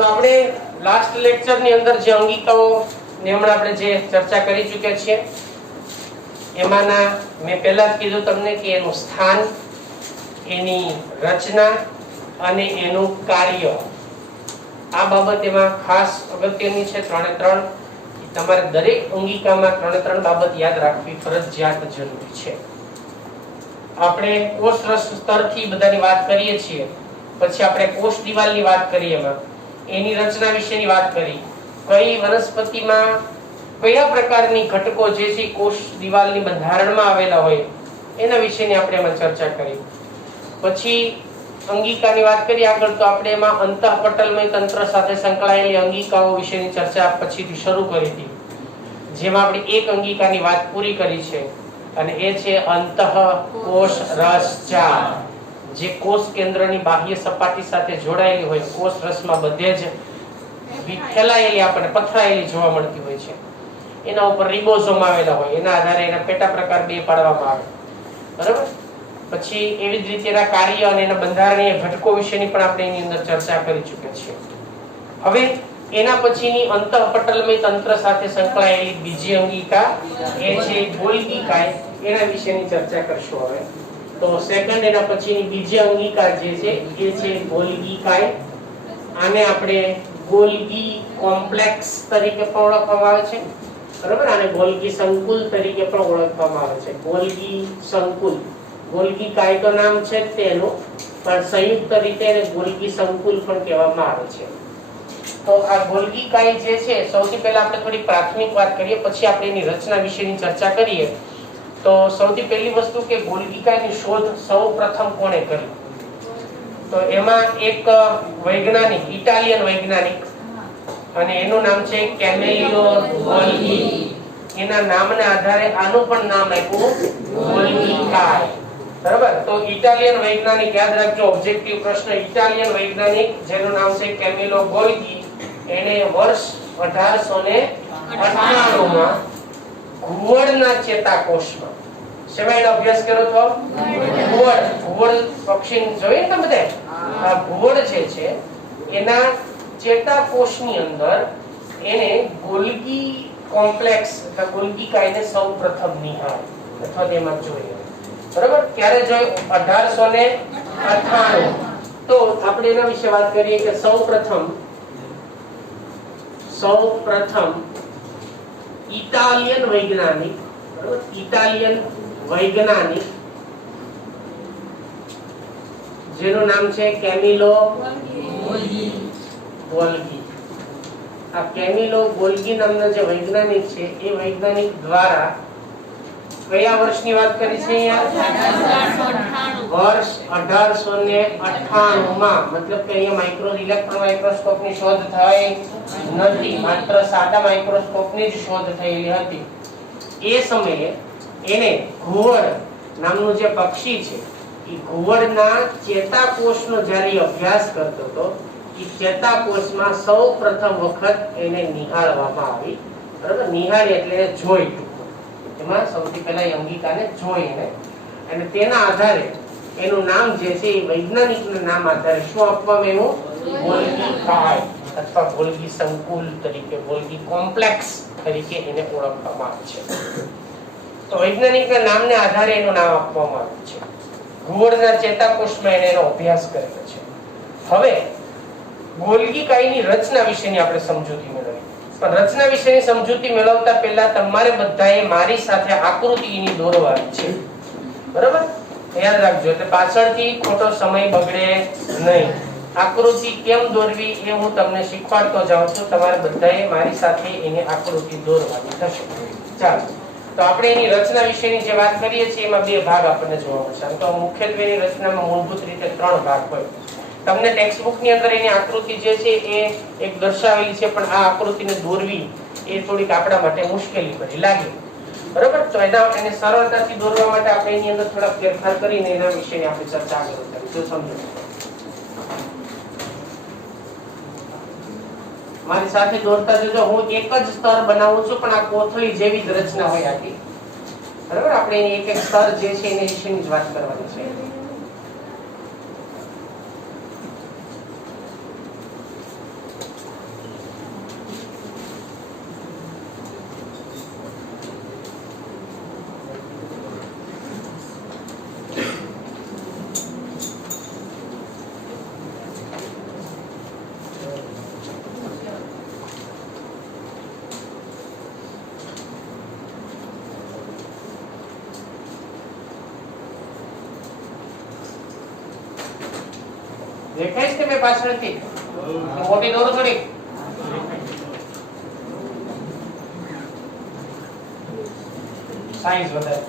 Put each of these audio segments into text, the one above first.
તો આપણે last lecture ની અંદર જે અંગિકાઓ ને હમણાં આપણે જે ચર્ચા કરી ચૂક્યા છીએ એમાંના મેં પહેલા જ કીધું તમને કે એનું સ્થાન, એની રચના અને એનું કાર્ય, આ બાબત એમાં ખાસ અગત્યની છે. 3 તમારે દરેક અંગિકામાં 3 બાબત યાદ રાખવી ફરજિયાત જરૂરી છે. આપણે કોષ રસ સ્તરથી બધાની વાત કરીએ છીએ, પછી આપણે કોષ દિવાલની વાત કરીએ, એમાં એની રચના વિશેની વાત કરી, કઈ વનસ્પતિમાં કયા પ્રકારની ઘટકો જે છે કોષ દિવાલની બંધારણમાં આવેલા હોય એના વિશેની આપણે એમાં ચર્ચા કરી. પછી અંગિકાની વાત કરી આગળ, તો આપણે એમાં અંતઃપટલમય તંત્ર સાથે સંકળાયેલી અંગિકાઓ વિશેની ચર્ચા પછીથી શરૂ કરી હતી, જેમાં આપણે એક અંગિકાની વાત પૂરી કરી છે અને એ છે અંતઃકોષ રસજાળ, જે કોષ કેન્દ્રની બાહ્ય સપાટી સાથે જોડાયેલી હોય, કોષ રસમાં બધે જ ફેલાયેલી આપણને પથરાયેલી જોવા મળતી હોય છે. એના ઉપર રિબોઝોમ આવેલા હોય, એના આધારે એના પેટા પ્રકાર બે પાડવામાં આવે, બરાબર. પછી એવી જ રીતે એના કાર્ય અને એના બંધારણીય ઘટકો વિશેની પણ આપણે એની અંદર ચર્ચા કરી ચૂક્યા છીએ. હવે એના પછીની અંતઃપટલમય તંત્ર સાથે સંકળાયેલી બીજી અંગિકા એ છે ગોલ્ગી કાય, એના વિશેની ચર્ચા કરશું હવે. તો સેકન્ડ એના પછીની બીજી અંગિકા જે છે એ છે ગોલ્ગી કાય. આને આપણે ગોલ્ગી કોમ્પ્લેક્સ તરીકે પણ ઓળખવામાં આવે છે, બરાબર. આને ગોલ્ગી સંકુલ તરીકે પણ ઓળખવામાં આવે છે. ગોલ્ગી સંકુલ, ગોલ્ગી કાય તો નામ છે તેનું, પણ સંયુક્ત રીતે એને ગોલ્ગી સંકુલ પણ કહેવામાં આવે છે. તો આ ગોલ્ગી કાય જે છે, સૌથી પહેલા આપણે થોડી પ્રાથમિક વાત કરીએ, પછી આપણે એની રચના વિશેની ચર્ચા કરીએ. તો સૌથી પહેલી વસ્તુ કે ગોલ્ગી કાયની શોધ સૌપ્રથમ કોણે કરી? તો એમાં એક વૈજ્ઞાનિક, ઇટાલિયન વૈજ્ઞાનિક, અને એનું નામ છે કેમેલિયો ગોલ્ગી. એના નામને આધારે આનું પણ નામ આપ્યું ગોલ્ગી કાય, બરાબર. તો ઇટાલિયન વૈજ્ઞાનિક, યાદ રાખજો ઓબ્જેક્ટિવ પ્રશ્ન, ઇટાલિયન વૈજ્ઞાનિક જેનું નામ છે કેમિલો ગોલ્ગી, એને વર્ષ 1898 માં ઘુવડના ચેતાકોષમાં, શેમાં અભ્યાસ કર્યો તો? ઘુવડ પક્ષી જોઈ ને બધા, આ ઘુવડ જે છે એના ચેતાકોષની અંદર એને ગોલ્ગી કોમ્પ્લેક્સ અથવા ગોલ્ગી કાયને સૌપ્રથમ નિહાળ્યો અથવા તેમાં જોયો, બરાબર. ક્યારે જોયો? 1898. તો આપણે એના વિશે વાત કરીએ કે સૌપ્રથમ ઇટાલિયન વૈજ્ઞાનિક, બરાબર, ઇટાલિયન વૈજ્ઞાનિક જેનું નામ છે કેમિલો ગોલ્ગી. આ કેમિલો ગોલ્ગી નામના જે વૈજ્ઞાનિક છે એ વૈજ્ઞાનિક દ્વારા કયા વર્ષની વાત કરી છે અહીંયા? વર્ષ 1898 માં. મતલબ કે અહીંયા માઇક્રો ઇલેક્ટ્રોન માઇક્રોસ્કોપની શોધ થઈ નથી, માત્ર સાદા માઇક્રોસ્કોપની જ શોધ થયેલી હતી. એ સમયે એને ઘુવડ નામનું જે પક્ષી છે એ ઘુવડના ચેતાકોષનો જ્યારે અભ્યાસ કરતો હતો, એ ચેતાકોષમાં સૌપ્રથમ વખત એને નિહાળવામાં આવી, બરાબર. નિહાળી એટલે જોઈ, એમાં સૌથી પહેલા અંગિકાને જોઈને, અને તેના આધારે એનું નામ જે છે એ વૈજ્ઞાનિકના નામ આધારે શું આપવામાં આવ્યું? ગોલ્ગી કાય અથવા ગોલ્ગી સંકુલ તરીકે, ગોલ્ગી કોમ્પ્લેક્સ તરીકે એને ઓળખવામાં આવે છે. તો વૈજ્ઞાનિકના નામને આધારે એનું નામ આપવામાં આવ્યું છે. ઘુવડના ચેતાકોષમાં એને એનો અભ્યાસ કરેલો છે. હવે ગોલ્ગી કાયની રચના વિશેની આપણે સમજૂતી મેળવી. પણ રચના વિશેની સમજૂતી મેળવતા પહેલા તમારે બધાએ મારી સાથે આકૃતિની દોરવાની છે, બરાબર. યાદ રાખજો, એટલે પાછળથી ખોટો સમય બગડે નહીં. આકૃતિ કેમ દોરવી એ હું તમને શીખવાડતો જાઉં છું. તમારે બધાએ મારી સાથે એની આકૃતિ દોરવાની થશે. ચાલો, તો આપણે એની રચના વિશેની જે વાત કરીએ છીએ એમાં બે ભાગ આપણને જોવા મળશે. આમ તો મુખ્યત્વે એની રચનામાં મૂળભૂત રીતે 3 ભાગ હોય. તમને ટેક્સ્ટ બુક ની અંદર એની આકૃતિ જે છે એ એક દર્શાવેલી છે, પણ આ આકૃતિને દોરવી એ થોડીક આપણા માટે મુશ્કેલી પડી લાગે, બરાબર. તો એને સરળતાથી દોરવા માટે આપણે એની અંદર થોડા ફેરફાર કરીને એના વિશેની આપણે ચર્ચા આગળ કરીશું. સમજો, મારી સાથે દોરતા જજો. હું એક જ સ્તર બનાવું છું, પણ આ કોથળી જેવી જ રચના હોય આખી, બરાબર. આપણે એની એક એક સ્તર જે છે એની વિશેની જ વાત કરવાની છે. દેખાય છે કે મેં પાછળથી મોટી દોરો થોડી સાઈઝ વધારે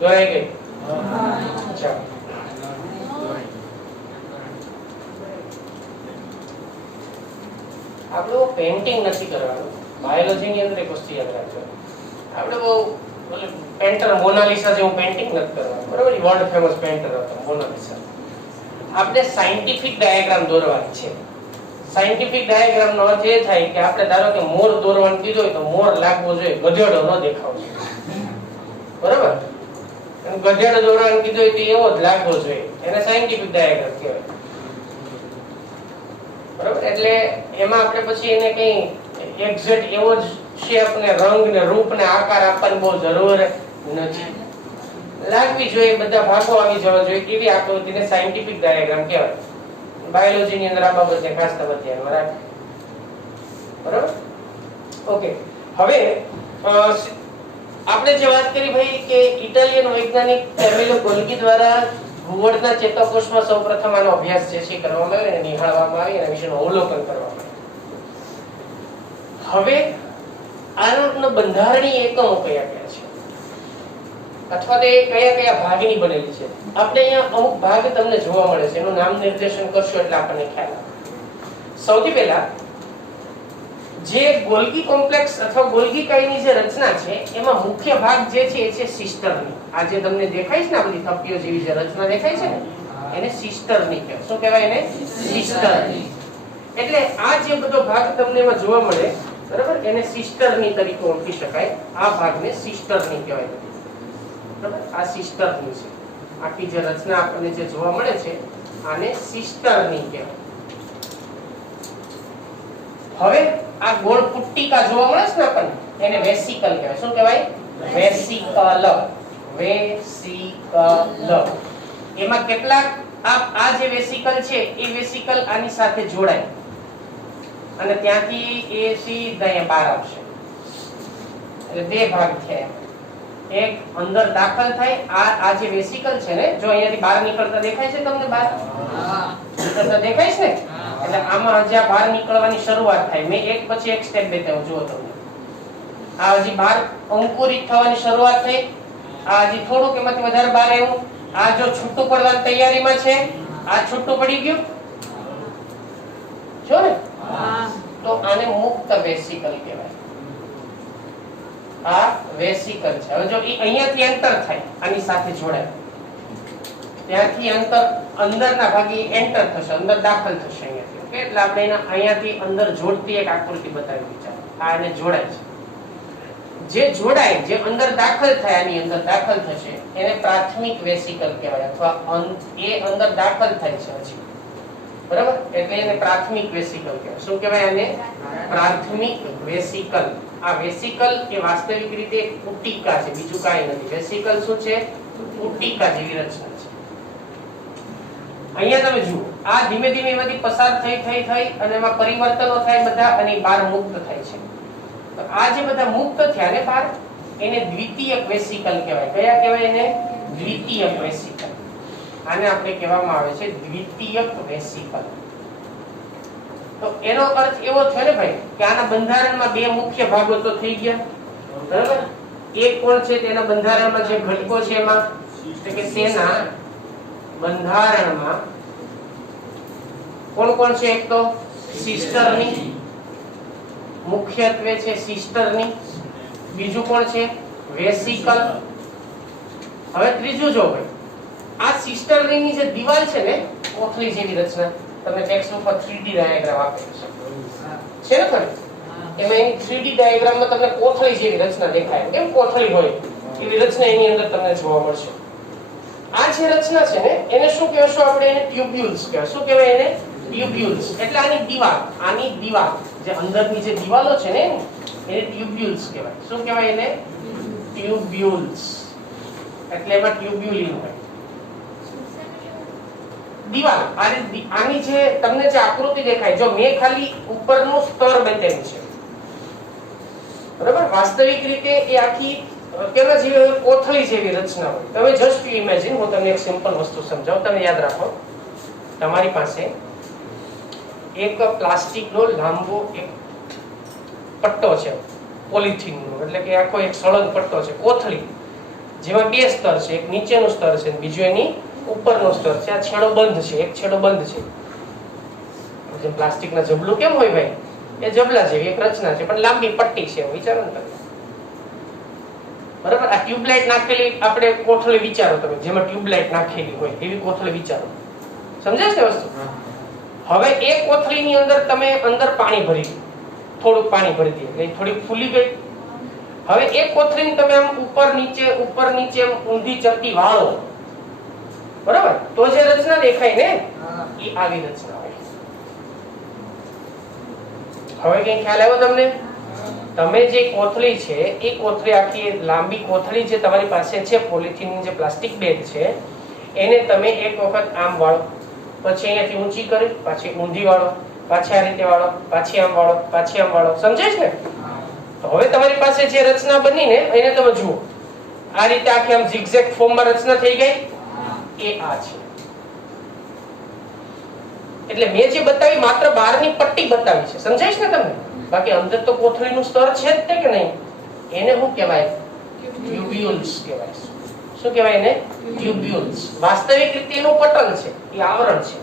દોરાઈ ગઈ. ચાલો આપણું પેઇન્ટિંગ નથી કરવાનું. બાયોલોજી ની અંદર એક વસ્તુ યાદ રાખજો, આપણે બહુ પેન્ટર મોનાલિસા જેવું પેઇન્ટિંગ નથી કરવાનું, બરાબર? વર્લ્ડ ફેમસ પેઇન્ટર હતો મોનાલિસા. આપણે સાયન્ટિફિક ડાયાગ્રામ દોરવાની છે. સાયન્ટિફિક ડાયાગ્રામ નો અર્થ એ થાય કે આપણે ધારો કે મોર દોરવાનું કીધું હોય તો મોર લાગવો જોઈએ, ગધેડો ન દેખાવો જોઈએ, બરાબર? ગધેડો દોરવાનું કીધું હોય તો એવો જ લાગવો જોઈએ, એને સાયન્ટિફિક ડાયાગ્રામ કહેવાય, બરાબર? એટલે એમાં આપણે પછી એને કઈ એક્ઝેક્ટ એવો જ શેપ ને રંગ ને રૂપ ને આકાર આપવાની બહુ જરૂર નથી. લાગવી જોઈએ, બધા ભાગો આવી જવા જોઈએ, કેવી આકૃતિને સાયન્ટિફિક ડાયાગ્રામ કહેવાય. બાયોલોજી ની અંદર આ બાબતને ખાસ તમે ધ્યાનમાં રાખો, બરાબર? ઓકે, હવે આપણે જે વાત કરી ભાઈ કે ઇટાલિયન વૈજ્ઞાનિક કેમિલો ગોલ્ગી દ્વારા ભૂગોળના ચેતાકોષમાં સૌપ્રથમ આનો અભ્યાસ જે છે કરવામાં આવ્યો, નિહાળવામાં આવ્યો, એના વિશેનું અવલોકન કરવામાં આવ્યું. હવે આનો બંધારણીય એકમો કયા કયા છે અથવા તો કયા કયા ભાગની બનેલી છે? આપણે અહીંયા અમુક ભાગ તમને જોવા મળે છે, એનું નામ નિર્દેશન કરશો એટલે આપણને ખ્યાલ આવે. સૌથી પહેલા જે ગોલ્ગી કોમ્પ્લેક્સ અથવા ગોલ્ગી કાયની જે રચના છે એમાં મુખ્ય ભાગ જે છે એ છે સિસ્ટરની. આ જે તમને દેખાય છે ને, આ બધી થપ્પીઓ જેવી જે રચના દેખાય છે ને, એને સિસ્ટરની કહેવાય. શું કહેવાય એને? સિસ્ટરની. એટલે આ જે બધો ભાગ તમને એમાં જોવા મળે બરાબર, એને સિસ્ટરની તરીકે ઓળખી શકાય. આ ભાગને સિસ્ટરની કહેવાય. બરાબર, આ સિસ્ટરની છે. આખી જે રચના આપણને જે જોવા મળે છે આને સિસ્ટરની કહેવાય. હવે આ ગોળ પુટ્ટિકા જોવા મળે છે ને આપણને, એને વેસિકલ કહેવાય. શું કહેવાય? વેસિકલ. વેસિકલ. એમાં કેટલાક આ જે વેસિકલ છે એ વેસિકલ આની સાથે જોડાય અને ત્યાંથી એ સીધા અહીંયા બહાર આવશે. એટલે બે ભાગ થયા. એક અંદર દાખલ થાય. આ જે વેસિકલ છે ને, જો અહીંયાથી બહાર નીકળતા દેખાય છે તમને? બહાર નીકળતા દેખાય છે ને? એટલે આમાં હજી બહાર નીકળવાની શરૂઆત થાય. મેં એક પછી એક સ્ટેપ બતાવ્યો. જુઓ તમને, આ હજી બહાર અંકુરિત થવાની શરૂઆત થઈ. આ હજી થોડુંક એમાંથી વધારે બહાર આવ્યું. આ જો છૂટું પડવાની તૈયારીમાં છે, આ છૂટું પડી ગયું જો ને, તો આને મુક્ત વેસિકલ કહેવાય. આ વેસિકલ છે. હવે જો અહીંયાથી એન્ટર થાય, આની સાથે જોડાય, ત્યાંથી અંદરના ભાગે એન્ટર થશે, અંદર દાખલ થશે અહીંયાથી. ઓકે, એટલે આપણે એના અહીંયાથી અંદર જોડતી એક આકૃતિ બતાવી. વિચારો, આ એને જોડાય છે. જે જોડાય, જે અંદર દાખલ થાય, આની અંદર દાખલ થશે, એને પ્રાથમિક વેસિકલ કહેવાય. અથવા એ અંદર દાખલ થાય છે હજી, બરાબર, એટલે એને પ્રાથમિક વેસિકલ કહેવાય. શું કહેવાય? આને પ્રાથમિક વેસિકલ. આ વેસિકલ એ વાસ્તવિક રીતે એક પુટ્ટિકા છે, બીજું કાંઈ નથી. વેસિકલ શું છે? પુટ્ટિકા જેવી રચના છે. અહીંયા તમે જુઓ, આ ધીમે ધીમે એમાંથી પસાર થઈ અને એમાં પરિવર્તનો થાય બધા, અને બહાર મુક્ત થાય છે. તો આ જે બધા મુક્ત થયા ને બહાર, એને દ્વિતીયક વેસિકલ કહેવાય. કયા કહેવાય? એને દ્વિતીયક વેસિકલ. આને આપણે કહેવામાં આવે છે દ્વિતીયક વેસિકલ. તો એનો અર્થ એવો થયો ને ભાઈ કે આના બંધારણમાં બે મુખ્ય ભાગો તો થઈ ગયા, બરાબર. એક કોણ છે? તેના બંધારણમાં જે ઘટકો છે એમાં એટલે કે તેના બંધારણમાં કોણ કોણ છે? એક તો સિસ્ટરની, મુખ્યત્વે છે સિસ્ટરની. બીજું કોણ છે? વેસિકલ. હવે ત્રીજું જો ભાઈ, આ સિસ્ટરની જે દિવાલ છે ને, કોથળી જેવી રચના, તમે ટેક્સ્ટ ઉપર 3D ડાયાગ્રામ આપેલું છે ને ખરી? એમાં એની 3D ડાયાગ્રામમાં તમને કોથળી જેવી રચના દેખાય. કેમ કોથળી હોય એવી રચના એની અંદર તમને જોવા મળશે. આ જે રચના છે ને, એને શું કહેશું આપણે? એને ટ્યુબ્યુલ્સ કહેવાય. શું કહેવાય એને? ટ્યુબ્યુલ્સ. એટલે આની દીવાલ, જે અંદરની જે દિવાલો છે ને, એને ટ્યુબ્યુલ્સ કહેવાય. શું કહેવાય એને? ટ્યુબ્યુલ્સ. એટલે એમાં ટ્યુબ્યુલિન હોય દીવાલ. આની જે તમને જે આકૃતિ દેખાય, જો મેં ખાલી ઉપરનું સ્તર બતાવ્યું છે, બરાબર. વાસ્તવિક રીતે એ આખી કેવા જેવી કોથળી જેવી રચના હોય. તમે જસ્ટ ઇમેજિન, હું તમને એક સિમ્પલ વસ્તુ સમજાવું, તમે યાદ રાખો. તમારી પાસે એક પ્લાસ્ટિકનો લાંબો એક પટ્ટો છે, પોલિથીનનો, એટલે કે આખો એક સળંગ પટ્ટો છે, કોથળી, જેમાં બે સ્તર છે. એક નીચેનું સ્તર છે, બીજું એની ઉપરનો સ્તર છે. આ છેડો બંધ છે, એક છેડો બંધ છે. જેમ પ્લાસ્ટિકના જબલું કેમ હોય ભાઈ, એ જબલા જેવી એક રચના છે, પણ લાંબી પટ્ટી છે. વિચારો ને તમે, બરાબર. આ ટ્યુબલાઇટ નાખેલી આપણે કોથળી વિચારો તમે, જેમાં ટ્યુબલાઇટ નાખેલી હોય એવી કોથળી વિચારો. સમજાય છે વસ્તુ? હવે એ કોથળીની અંદર તમે અંદર પાણી ભરી દો, થોડુંક પાણી ભરી દે એટલે થોડીક ફૂલી ગઈ. હવે એ કોથળીને તમે આમ ઉપર નીચે ઊંધી ચડતી વાળો, બરાબર, તો જે રચના દેખાય ને, એ આવી રચના હોય. હવે કઈ ખ્યાલ આવ્યો તમને? તમે જે કોથળી છે, એ કોથળી આખી લાંબી કોથળી જે તમારી પાસે છે, પોલિથીનની જે પ્લાસ્ટિક બેગ છે, એને તમે એક વખત આમ વાળો, પછી અહીંયાથી ઊંચી કરી, પાછી ઊંધી વાળો, પાછી આ રીતે વાળો, પાછી આમ વાળો, પાછી આમ વાળો. સમજાય છે ને? તો હવે તમારી પાસે જે રચના બની ને, એને તમે જુઓ, આ રીતે આખી આમ ઝિગઝેગ ફોર્મમાં રચના થઈ ગઈ. એ આ છે. એટલે મેં જે બતાવી માત્ર બહારની પટ્ટી બતાવી છે. સમજાય છે ને તમને? બાકી અંદર તો કોથળીનું સ્તર છે જ તે કે નહીં? એને શું કહેવાય? ટ્યુબ્યુલ્સ કહેવાય. શું કહેવાય એને? ટ્યુબ્યુલ્સ. વાસ્તવિક રીતે એનું પટલ છે, એ આવરણ છે.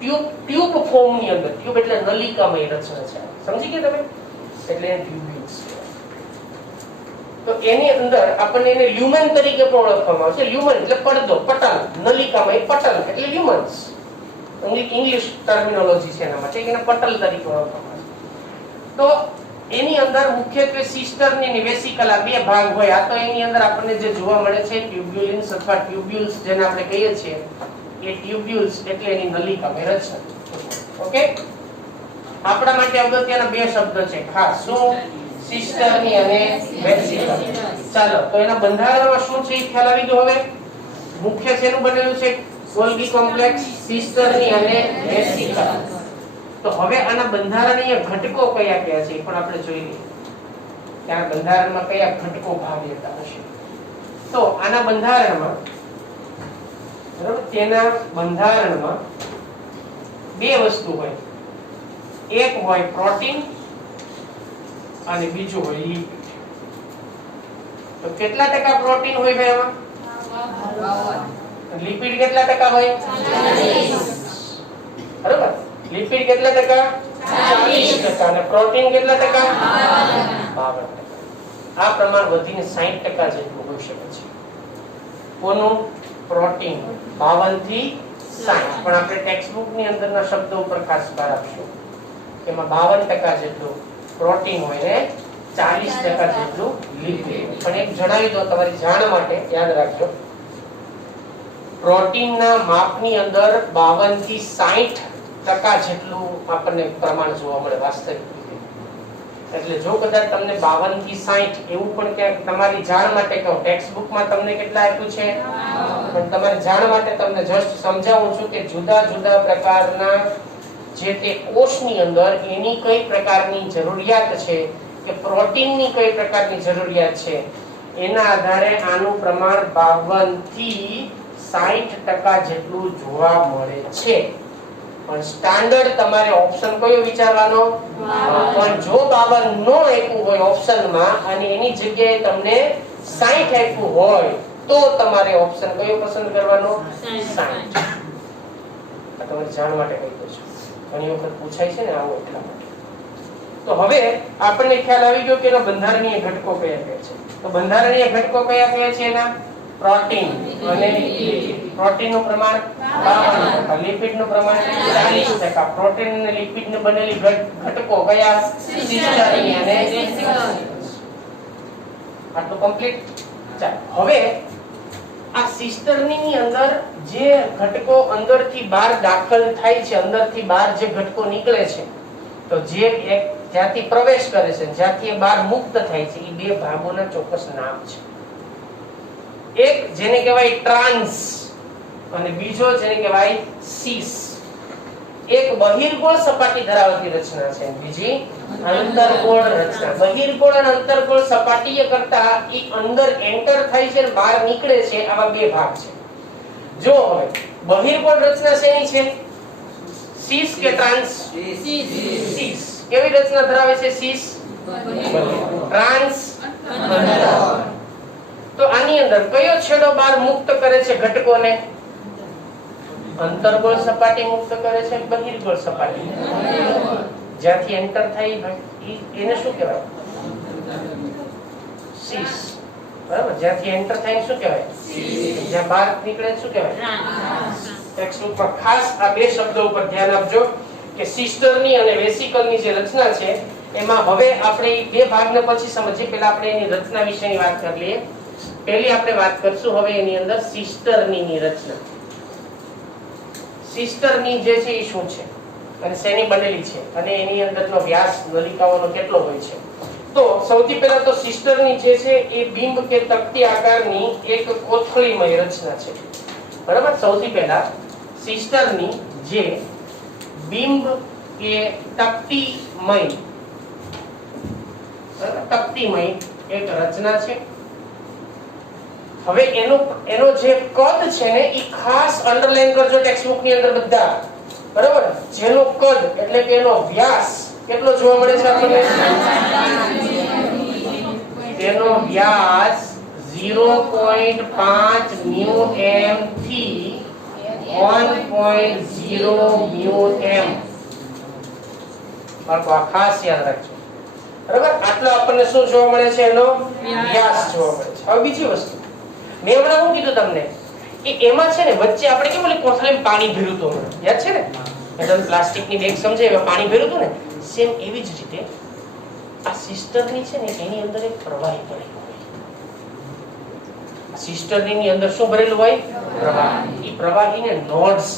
ટ્યુબ ફોર્મની અંદર, ટ્યુબ એટલે નલિકામય રચના છે. સમજી ગયા તમે? એટલે ટ્યુબ્યુલ્સ. તો એની અંદર આપણને એને લ્યુમેન તરીકે પણ ઓળખવામાં આવે છે. લ્યુમેન એટલે પડદો, પટલ, નલિકામય પટલ એટલે લ્યુમન્સ. ઇંગ્લિશ ટર્મિનોલોજી છે એના માટે, એને પટલ તરીકે ઓળખવામાં આવે છે. તો એની અંદર મુખ્યત્વે સિસ્ટર્ની અને વેસિકલ આ બે ભાગ હોય. આ તો એની અંદર આપણને જે જોવા મળે છે ટ્યુબ્યુલિન્સ અથવા ટ્યુબ્યુલ્સ જેને આપણે કહીએ છીએ, એ ટ્યુબ્યુલ્સ એટલે એની નલિકા રચના. ઓકે, આપણા માટે અગત્યના બે શબ્દ છે ખાસ, શું? સિસ્ટર્ની અને વેસિકલ. ચાલો, તો એના બંધારણમાં શું છે એ ખ્યાલ આવી ગયો. હવે મુખ્ય શેનું બનેલું છે? ગોલ્ગી કોમ્પ્લેક્સ, સિસ્ટર્ની અને વેસિકલ. તો હવે આના બંધારણીય ઘટકો કયા કયા છે એ પણ આપણે જોઈ લઈએ. ત્યાં બંધારણમાં કયા ઘટકો ભાગ લેતા હશે. તો આના બંધારણમાં, બરાબર, તેના બંધારણમાં બે વસ્તુ હોય. એક હોય પ્રોટીન અને બીજું હોય લિપિડ. તો કેટલા ટકા પ્રોટીન હોય ભાઈ આમાં? 52. લિપિડ કેટલા ટકા હોય? 40. બરાબર, લિપિડ કેટલા ટકા? 40%. અને પ્રોટીન કેટલા ટકા? 52%. આ પ્રમાણ વધીને 60% જેટલું હોઈ શકે છે. કોનું? પ્રોટીન. 52 થી 60. પણ આપણે ટેક્સ્ટબુક ની અંદરના શબ્દો ઉપર ખાસ ભાર આપશું. એમાં 52% જેટલું પ્રોટીન હોય ને 40% જેટલું લિપિડ. પણ એક જણાવી દો તમારી જાણ માટે, યાદ રાખજો, પ્રોટીનના માપની અંદર 52 થી 60% જેટલું આપણને પ્રમાણ જોવા મળે વાસ્તવિક રીતે. એટલે જો કદાચ તમને 52 થી 60 એવું પણ ક્યાંક તમારી જાણ માટે કહું, ટેક્સ્ટબુકમાં તમને કેટલા આપ્યું છે, પણ તમારી જાણ માટે તમને જસ્ટ સમજાવું છું કે જુદા જુદા પ્રકારના જે તે કોષની અંદર એની કઈ પ્રકારની જરૂરિયાત છે કે પ્રોટીનની કઈ પ્રકારની જરૂરિયાત છે, એના આધારે આનું પ્રમાણ 52 થી 60% જેટલું જોવા મળે છે. પણ સ્ટાન્ડર્ડ તમારે ઓપ્શન કયો વિચારવાનો? પણ જો 52 નો આપ્યું હોય ઓપ્શનમાં અને એની જગ્યાએ તમને 60 આપ્યું હોય તો તમારે ઓપ્શન કયો પસંદ કરવાનો? 60. આ તમારી જાણ માટે કહી દઉં છું, ઘણી વખત પૂછાય છે ને આવું એટલા માટે. તો હવે આપણને ખ્યાલ આવી ગયો કે એના બંધારણીય ઘટકો કયા કયા છે. તો બંધારણીય ઘટકો કયા કયા છે? એના પ્રોટીન અને લિપિડ. પ્રોટીન નું પ્રમાણ 52%, લિપિડ નું પ્રમાણ 40%. પ્રોટીન અને લિપિડ ને બનેલી ઘટકો કયા? સિસ્ટર્ની અને વેસિકલ. આટલું કમ્પ્લીટ. ચાલો, હવે આ સિસ્ટર્ની ની અંદર જે ઘટકો અંદરથી બહાર દાખલ થાય છે, અંદરથી બહાર જે ઘટકો નીકળે છે, તો જે એક જ્યાંથી પ્રવેશ કરે છે, જ્યાંથી એ બહાર મુક્ત થાય છે, એ બે ભાગોના ચોક્કસ નામ છે. એક જેને કહેવાય ટ્રાન્સ અને બીજો જેને કહેવાય સીસ. એક બહિર્ગોળ સપાટી ધરાવતી રચના છે, બીજી અંતર્ગોળ રચના. બહિર્ગોળ અને અંતર્ગોળ સપાટીય કરતા એ અંદર એન્ટર થાય છે અને બહાર નીકળે છે, આવા બે ભાગ છે. જો હવે બહિર્ગોળ રચના શેની છે? સીસ કે ટ્રાન્સ? સીસ. કેવી રચના ધરાવે છે સીસ? ટ્રાન્સ. તો આની અંદર કયો છેડો બહાર મુક્ત કરે છે ઘટકોને? અંતર્ગોળ સપાટી મુક્ત કરે છે, બહિર્ગોળ સપાટી. જ્યાંથી એન્ટર થાય ભાઈ એને શું કહેવાય? સીસ. બરાબર, જ્યાંથી એન્ટર થાય શું કહેવાય? જ્યાં બહાર નીકળે શું કહેવાય? ટેક્સ્ટબુકમાં ખાસ આ બે શબ્દો ઉપર ધ્યાન આપજો કે સિસ્ટર્ની અને વેસિકલની જે રચના છે એમાં હવે આપણે બે ભાગને પછી સમજીએ. પહેલા આપણે એની રચના વિશેની વાત કરી લઈએ. પહેલી આપણે વાત કરશું હવે એની અંદર સિસ્ટર્ની રચના. સિસ્ટર્ની જે છે એ શું છે અને શેની બનેલી છે અને એની અંદરનો વ્યાસ નલિકાઓનો કેટલો હોય છે? તો સૌથી પહેલા તો સિસ્ટર્ની જે છે એ બિંબ કે તકતી આકારની એક કોથળીમય રચના છે. બરાબર, સૌથી પહેલા સિસ્ટર્ની જે બિંબ કે તકતીમય એક રચના છે. હવે એનો જે કદ છે ને એ ખાસ અંડરલાઈન કરજો ટેક્સ્ટબુક ની અંદર બધા. બરાબર, જેનો કદ એટલે કે એનો વ્યાસ કેટલો જોવા મળે છે આપણને? તેનો વ્યાસ 0.5 μm થી 1.0 μm. આ ખાસ યાદ રાખજો. બરાબર, આટલો આપણને શું જોવા મળે છે? એનો વ્યાસ જોવા મળે છે. હવે બીજી વસ્તુ મેં હમણાં શું કીધું તમને કે એમાં છે ને વચ્ચે આપણે કેવું ઓલી કોથળીમાં પાણી ભર્યું હતું, યાદ છે ને? મેં તમને પ્લાસ્ટિકની બેગ સમજાય એમાં પાણી ભર્યું હતું ને, સેમ એવી જ રીતે આ સિસ્ટરની છે ને એની અંદર એક પ્રવાહી ભરેલું હોય. સિસ્ટરની અંદર શું ભરેલું હોય? પ્રવાહી. એ પ્રવાહીને નોડ્સ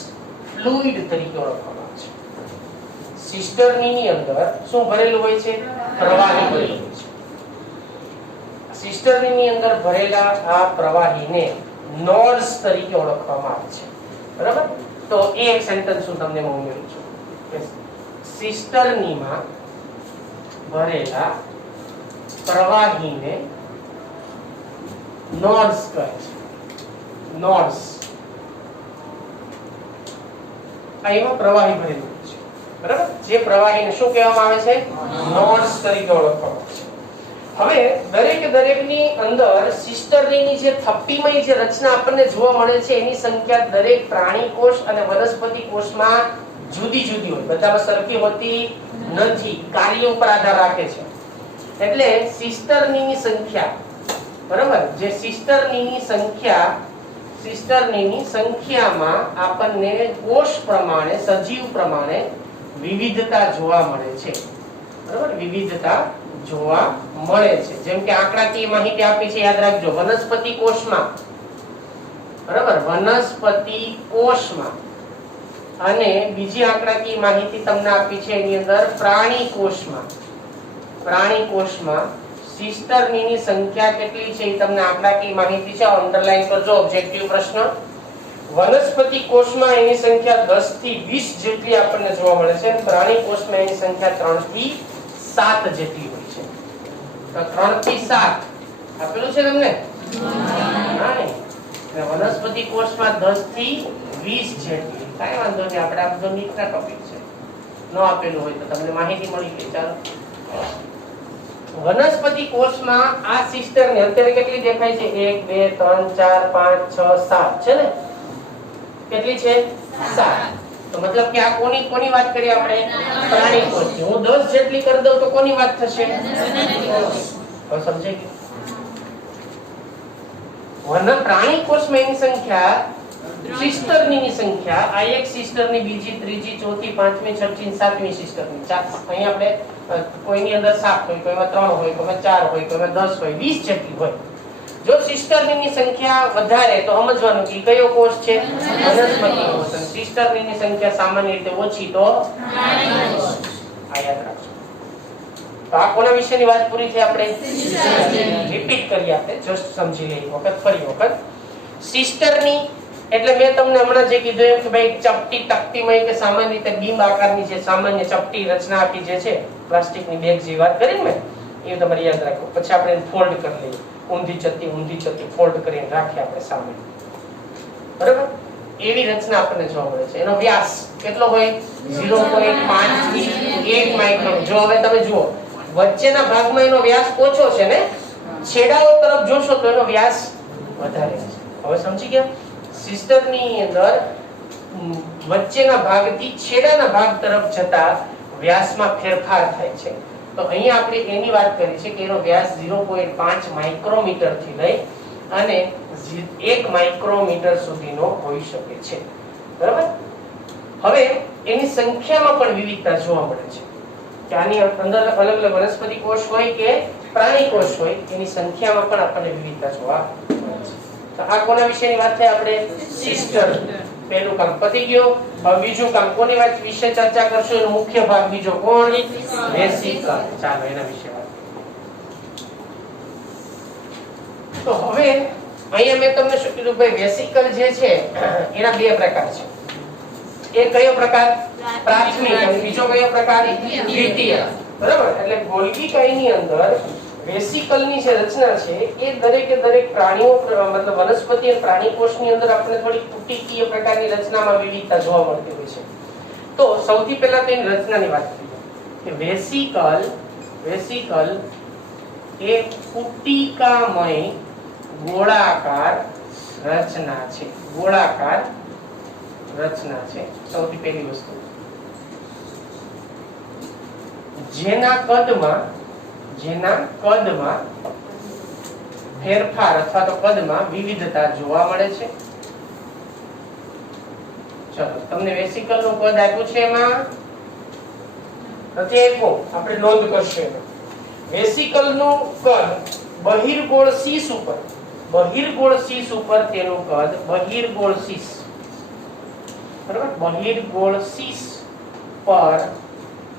ફ્લુઇડ તરીકે ઓળખવામાં આવે છે. સિસ્ટરની અંદર શું ભરેલું હોય છે? પ્રવાહી ભરેલું હોય છે. સિસ્ટરની અંદર ભરેલા આ પ્રવાહીને નોડ્સ તરીકે ઓળખવામાં આવે છે. બરાબર? તો એ એક સેન્ટેન્સ હું તમને ઉમેરું છું કે સિસ્ટરનીમાં ભરેલા પ્રવાહીને નોડ્સ કહે છે. નોડ્સ. અહીંમાં પ્રવાહી ભરેલું છે. બરાબર? જે પ્રવાહીને શું કહેવામાં આવે છે? નોડ્સ તરીકે ઓળખવામાં આવે છે. હવે દરેકની અંદર સિસ્ટરની જે થપ્પીમય જે રચના આપણને જોવા મળે છે એની સંખ્યા દરેક પ્રાણી કોષ અને વનસ્પતિ કોષમાં જુદી જુદી હોય. બધામાં સરખી હોતી નથી. કાર્ય ઉપર આધાર રાખે છે. એટલે સિસ્ટરની સંખ્યા, બરાબર, જે સિસ્ટરની સંખ્યામાં આપણને કોષ પ્રમાણે, સજીવ પ્રમાણે વિવિધતા જોવા મળે છે. બરાબર? વિવિધતા જોવા મળે છે. જેમ કે આંકડાકીય માહિતી આપી છે, યાદ રાખજો. વનસ્પતિ કોષમાં, બરાબર, વનસ્પતિ કોષમાં અને બીજી આંકડાકીય માહિતી તમને આપી છે એની અંદર પ્રાણી કોષમાં સિસ્ટરની સંખ્યા કેટલી છે એ તમને આંકડાકીય માહિતી છે. અંડરલાઈન કરજો. ઓબ્જેક્ટિવ પ્રશ્ન. વનસ્પતિ કોષમાં એની સંખ્યા 10 થી 20 જેટલી આપણને જોવા મળે છે. પ્રાણી કોષમાં એની સંખ્યા 3 થી 7 જેટલી હોય છે. તો 3 થી 7 આપેલું છે તમને? નહીં. વનસ્પતિ કોષમાં 10 થી 20 જેટલી. કાંઈ વાંધો નહીં, આપણે આ બધો નીચના ટોપિક છે. ન આપેલું હોય તો તમને માહિતી મળી ગઈ. ચાલો, વનસ્પતિ કોષમાં આ સિસ્ટરને અત્યારે કેટલી દેખાય છે? 1 2 3 4 5 6 7 છે ને? કેટલી છે? 7. તો મતલબ કે આ કોની વાત કરીએ આપણે? પ્રાણી કોષની. હું 10 જેટલી કરી દઉં તો કોની વાત થશે? તો સમજાઈ ગયું? પ્રાણી કોષમાં એની સંખ્યા, સિસ્ટરની સંખ્યા, આ એક સિસ્ટરની, બીજી, ત્રીજી, ચોથી, પાંચમી, છઠ્ઠી, સાતમી સિસ્ટરની. અહીં આપણે કોઈની અંદર 7 હોય, કોઈમાં 3 હોય, કોઈમાં 4 હોય, કોઈમાં 10 હોય, 20 જેટલી હોય. જો સિસ્ટરની સંખ્યા વધારે તો સમજવાનું કે કયો કોષ છે? વનસ્પતિ કોષ. અને સિસ્ટરની સંખ્યા સામાન્ય રીતે ઓછી તો પ્રાણી કોષ. આ યાદ રાખજો. તો આ કોના વિશેની વાત પૂરી થઈ? આપણે રિપીટ કરીએ, આપણે જસ્ટ સમજી લઈએ વખત, ફરી વખત. સિસ્ટરની એટલે મેં તમને હમણાં જે કીધું એમ કે ભાઈ ચપટી તકતીમય કે સામાન્ય રીતે બીમ આકારની જે સામાન્ય ચપટી રચના આપી જે છે, પ્લાસ્ટિકની બેગ જે વાત કરી મેં, એ તમારે યાદ રાખો. પછી આપણે ફોલ્ડ કરી લઈએ. ઊંધી ચત્તી ફોલ્ડ કરીને રાખીએ આપણે સામે. બરાબર? એવી રચના આપણને જોવા મળે છે. એનો વ્યાસ કેટલો હોય? 0.5 થી 1 માઇક્રોન. જો હવે તમે જુઓ, વચ્ચેના ભાગમાં એનો વ્યાસ ઓછો છે ને, છેડાઓ તરફ જોશો તો એનો વ્યાસ વધારે છે. હવે સમજી ગયા? સિસ્ટરની અંદર વચ્ચેના ભાગથી છેડાના ભાગ તરફ જતા વ્યાસમાં ફેરફાર થાય છે. તો અહીંયા આપણે એની વાત કરી છે કે એનો વ્યાસ 0.5 માઇક્રોમીટર થી લઈ અને 1 માઇક્રોમીટર સુધીનો હોઈ શકે છે. બરાબર? હવે એની સંખ્યામાં પણ વિવિધતા જોવા મળે છે. કે આની અંદર અલગ અલગ વનસ્પતિ કોષ હોય કે પ્રાણી કોષ હોય, એની સંખ્યામાં પણ આપણને વિવિધતા જોવા મળે છે. તો આ કોના વિશેની વાત થઈ? આપણે સિસ્ટર. પહેલું કામ પતી ગયો. હવે બીજું કામ કોની વાત વિશે ચર્ચા કરશું? એનો મુખ્ય ભાગ બીજો કોણ? વેસિકલ. ચાલો એના વિશે વાત. તો હવે અહીંયા મેં તમને શું કીધું? ભાઈ વેસિકલ જે છે એના 2 પ્રકાર છે. એક કયો પ્રકાર? પ્રાથમિક. અને બીજો કયો પ્રકાર? દ્વિતીય. બરાબર? એટલે ગોલ્ગી કાયની અંદર વેસિકલની જે રચના છે એ દરેક પ્રાણીઓ, મતલબ વનસ્પતિ અને પ્રાણી કોષની અંદર આપણે થોડી કુટિકીય પ્રકારની રચનામાં વિવિધતા જોવા મળતી હોય છે. તો સૌથી પહેલા તો એની રચનાની વાત કરીએ કે વેસિકલ એ કુટિકામય ગોળાકાર રચના છે. ગોળાકાર રચના છે સૌથી પહેલી વસ્તુ. જેના કદમાં ફેરફાર અથવા તો કદમાં વિવિધતા જોવા મળે છે. ચલો, તમને વેસિકલ નું કદ આપ્યું છે, એમાં નથી આપ્યું, આપણે નોંધ કરશું. વેસિકલ નું કદ બહિર્ગોળ શીશ ઉપર, બહિર્ગોળ શીશ ઉપર તેનું કદ બહિર્ગોળ શીશ, બરાબર, બહિર્ગોળ શીશ પર